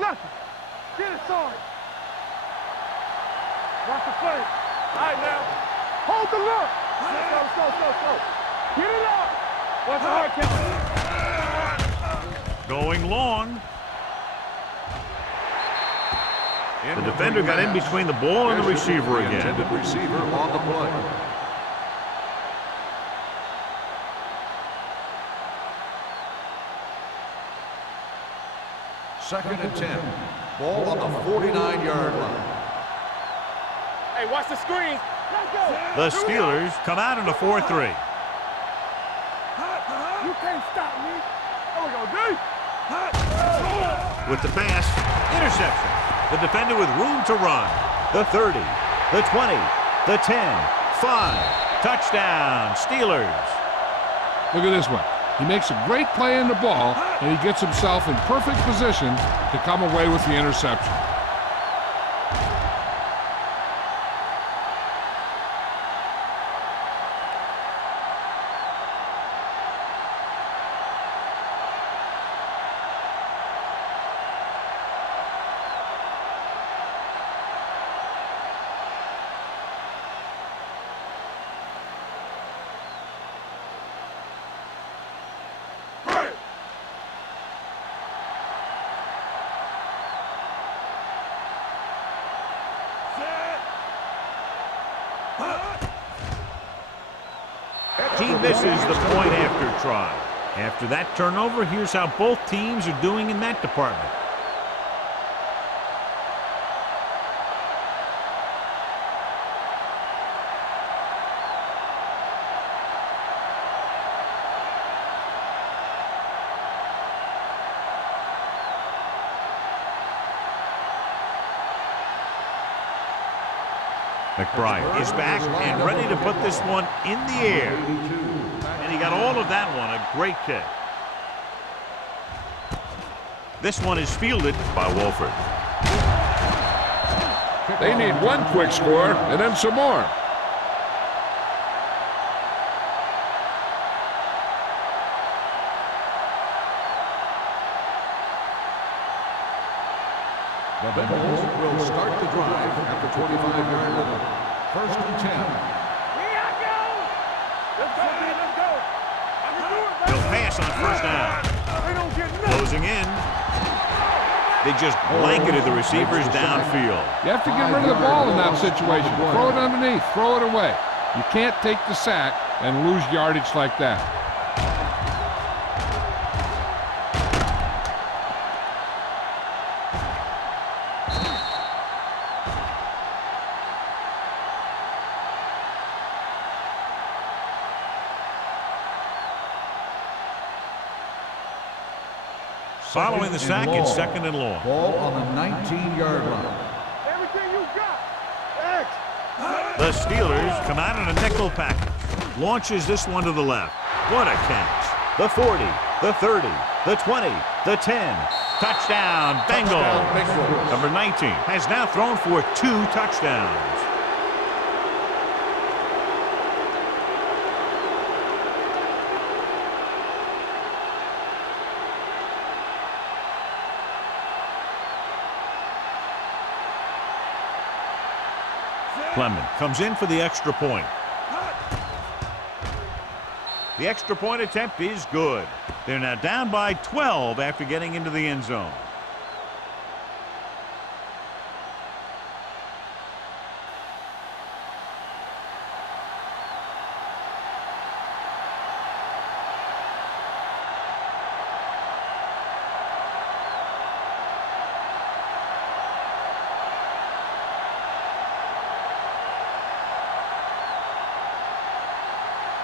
Lucky. Get it started. Watch the play. All right, now. Hold the look. Slow. Get it out. Watch the hard catch. Going long. The defender got in between the ball and the receiver again. Intended receiver on the play. Second and 10. Ball on the 49-yard line. Hey, watch the screen. Let's go. The Steelers come out in a 4-3. You can't stop me. There we go, D. With the pass, interception. The defender with room to run. The 30, the 20, the 10, 5. Touchdown, Steelers. Look at this one. He makes a great play in the ball, and he gets himself in perfect position to come away with the interception. He misses the point after try. After that turnover, here's how both teams are doing in that department. McBride is back and ready to put this one in the air. And he got all of that one. A great kick. This one is fielded by Wolford. They need one quick score and then some more. The Bengals will start the drive at the 25-yard line. 1st and 10. Let's go, man, let's go. I can do it, He'll pass on 1st down. They don't get nothing. Closing in. They just blanketed the receivers downfield. You have to get rid of the ball in that situation. Throw it underneath. Throw it away. You can't take the sack and lose yardage like that. Following the sack, it's 2nd and long. Ball on the 19-yard line. Everything you got. X. The Steelers come out in a nickel package. Launches this one to the left. What a catch. The 40, the 30, the 20, the 10. Touchdown, Bengals. Number 19 has now thrown for 2 touchdowns. Clement comes in for the extra point. The extra point attempt is good. They're now down by 12 after getting into the end zone.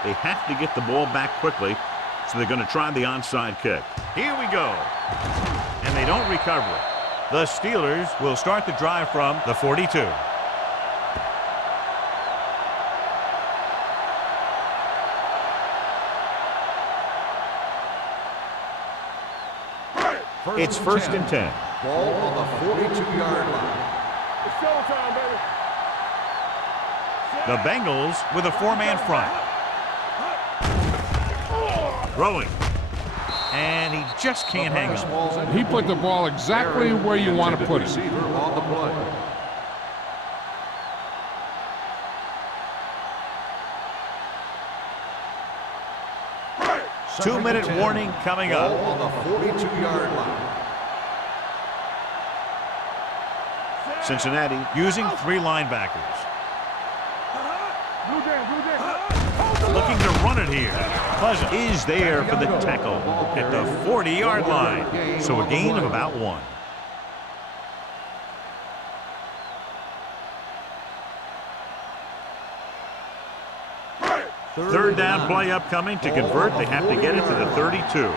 They have to get the ball back quickly, so they're going to try the onside kick. Here we go. And they don't recover it. The Steelers will start the drive from the 42. It's 1st and 10. Ball on the 42-yard line. It's showtime, baby. The Bengals with a 4-man front. Throwing. And he just can't hang on. He put the ball exactly where you want to put it. Receiver on the play. Two-minute warning coming up. Ball on the 42-yard line. Cincinnati using 3 linebackers. Blue Jam. Looking to run it here. Pleasant is there for the tackle at the 40-yard line. So a gain of about 1. Third down play upcoming. To convert, they have to get it to the 32.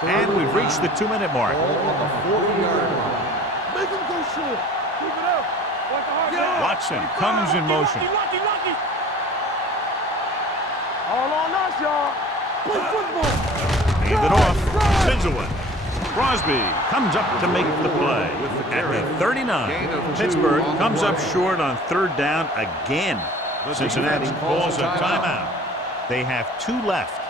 And we've reached the 2-minute mark. Ball on the 40-yard line. Make him go short. Keep it up. Watch the hard side. Watson comes in motion. Lucky. All on us, y'all. Play football. Hand it off. Spins away. Crosby comes up to make the play. At the 39, Pittsburgh comes up short on 3rd down again. Cincinnati calls a timeout. They have 2 left.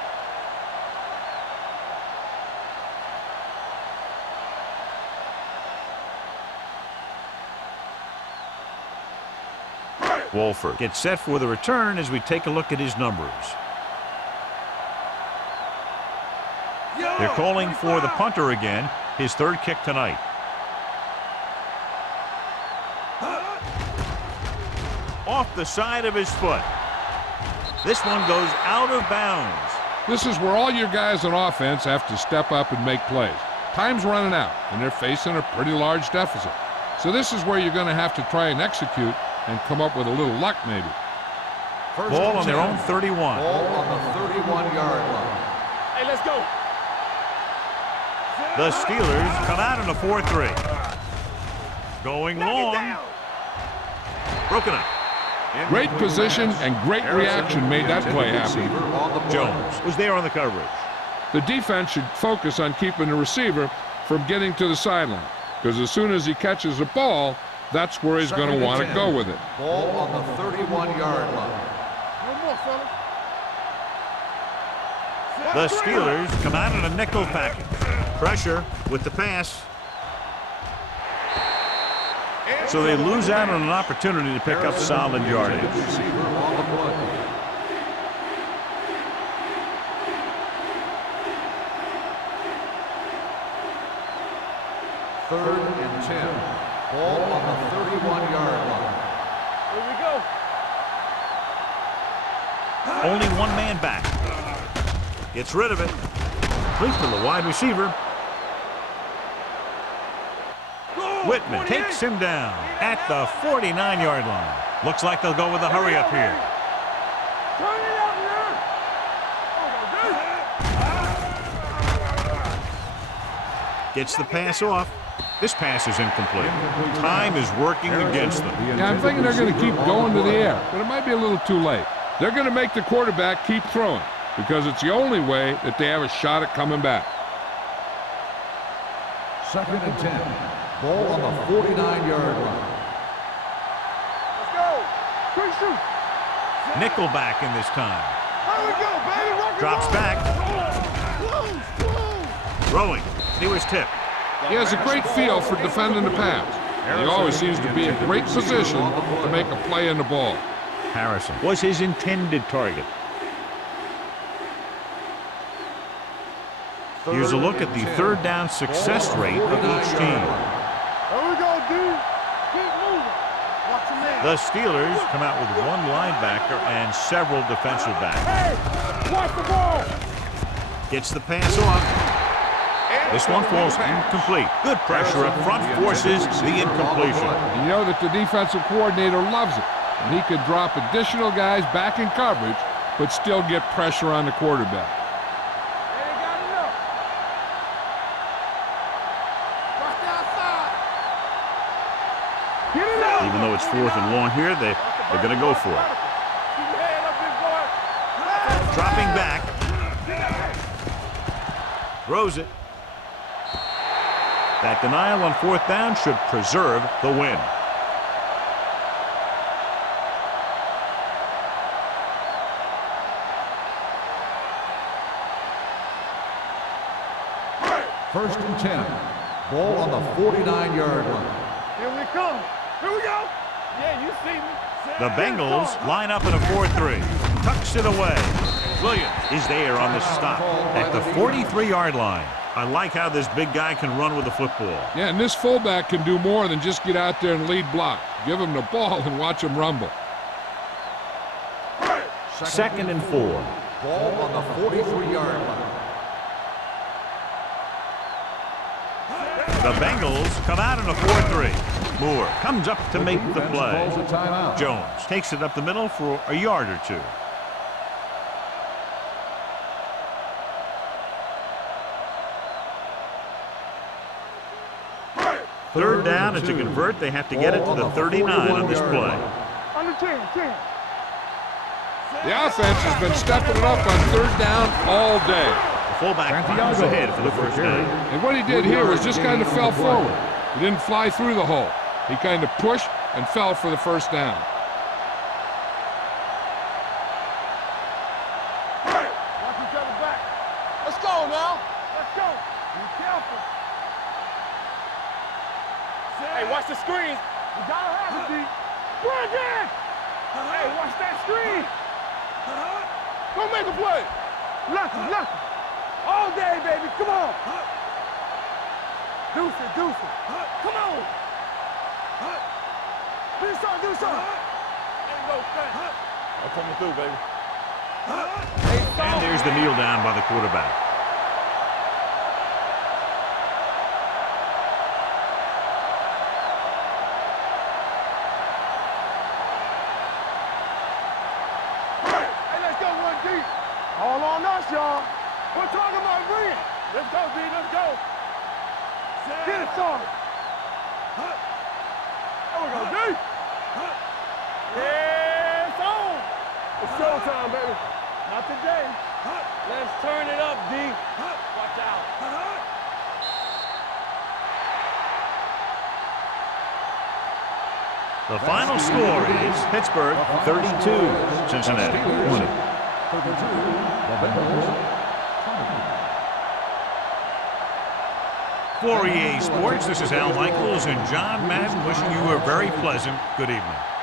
Wolford gets set for the return as we take a look at his numbers. They're calling for the punter again, his 3rd kick tonight. Off the side of his foot. This one goes out of bounds. This is where all your guys on offense have to step up and make plays. Time's running out, and they're facing a pretty large deficit. So this is where you're going to have to try and execute and come up with a little luck maybe. Ball on their own 31. Ball on the 31-yard line. Hey, let's go. The Steelers come out in a 4-3. Going long. Broken up. Great position and great reaction made that play happen. Jones was there on the coverage. The defense should focus on keeping the receiver from getting to the sideline, because as soon as he catches the ball, that's where he's going to want to go with it. Ball on the 31-yard line. No more, fellas. The Steelers come out in a nickel package. Pressure with the pass. So they lose out on an opportunity to pick up solid yardage. Receiver on the play. Third and 10. Ball on the 31-yard line. Here we go. Only one man back. Gets rid of it. Complete to the wide receiver. Whitman takes him down at the 49-yard line. Looks like they'll go with a hurry up here. Turn it up, man. Gets the pass off. This pass is incomplete. Time is working against them. Yeah, I'm thinking they're going to keep going to the air, but it might be a little too late. They're going to make the quarterback keep throwing, because it's the only way that they have a shot at coming back. Second and 10. Ball on the 49-yard line. Let's go. Quick shoot. Nickelback in this time. Here we go, baby. Rock and Drops roll. back. Whoa. Throwing. He was tipped. He has a great feel for defending the pass. And he always seems to be in great position to make a play in the ball. Harrison was his intended target. Here's a look at the third down success rate of each team. Here we go, dude. Keep moving. Watch your man. The Steelers come out with one linebacker and several defensive backs. Hey, watch the ball. Gets the pass off. This one falls incomplete. Good pressure up front forces the incompletion. You know that the defensive coordinator loves it, and he could drop additional guys back in coverage, but still get pressure on the quarterback. They ain't got enough. Watch the outside. Get it out. Even though it's 4th and long here, they're going to go for it. Keep your head up, big boy. Dropping back. Throws it. That denial on 4th down should preserve the win. First and 10. Ball on the 49-yard line. Here we come. Here we go. Yeah, you see me. The Bengals line up in a 4-3. Tucks it away. Williams is there on the stop at the 43-yard line. I like how this big guy can run with the football. Yeah, and this fullback can do more than just get out there and lead block. Give him the ball and watch him rumble. Second and 4. Ball on the 43-yard line. The Bengals come out in a 4-3. Moore comes up to make the play. Calls a timeout. Jones takes it up the middle for a yard or two. Third down, and to convert, they have to get it to the 39 on this play. Under 10, 10. The offense has been stepping it up on third down all day. The fullback climbs ahead for the first down. And what he did here was just kind of fell forward. He didn't fly through the hole. He kind of pushed and fell for the first down. Watch each other back. Let's go now. Let's go. Be careful. Hey, watch the screens. You gotta have it, D. Bring it! Hey, watch that screen. Go make a play. Lucky, lucky. All day, baby. Come on. Deuce it, deuce it. Come on. Do something, do something. There you go, Frank. I'm coming through, baby. And there's the kneel down by the quarterback. on us, y'all. We're talking about bring it. Let's go, D. Let's go. Get it started. There we go, D. Yeah, it's on. It's showtime, baby. Not today. Let's turn it up, D. Watch out. The final score is Pittsburgh 32, Cincinnati 20. For EA Sports, this is Al Michaels and John Madden wishing you a very pleasant good evening.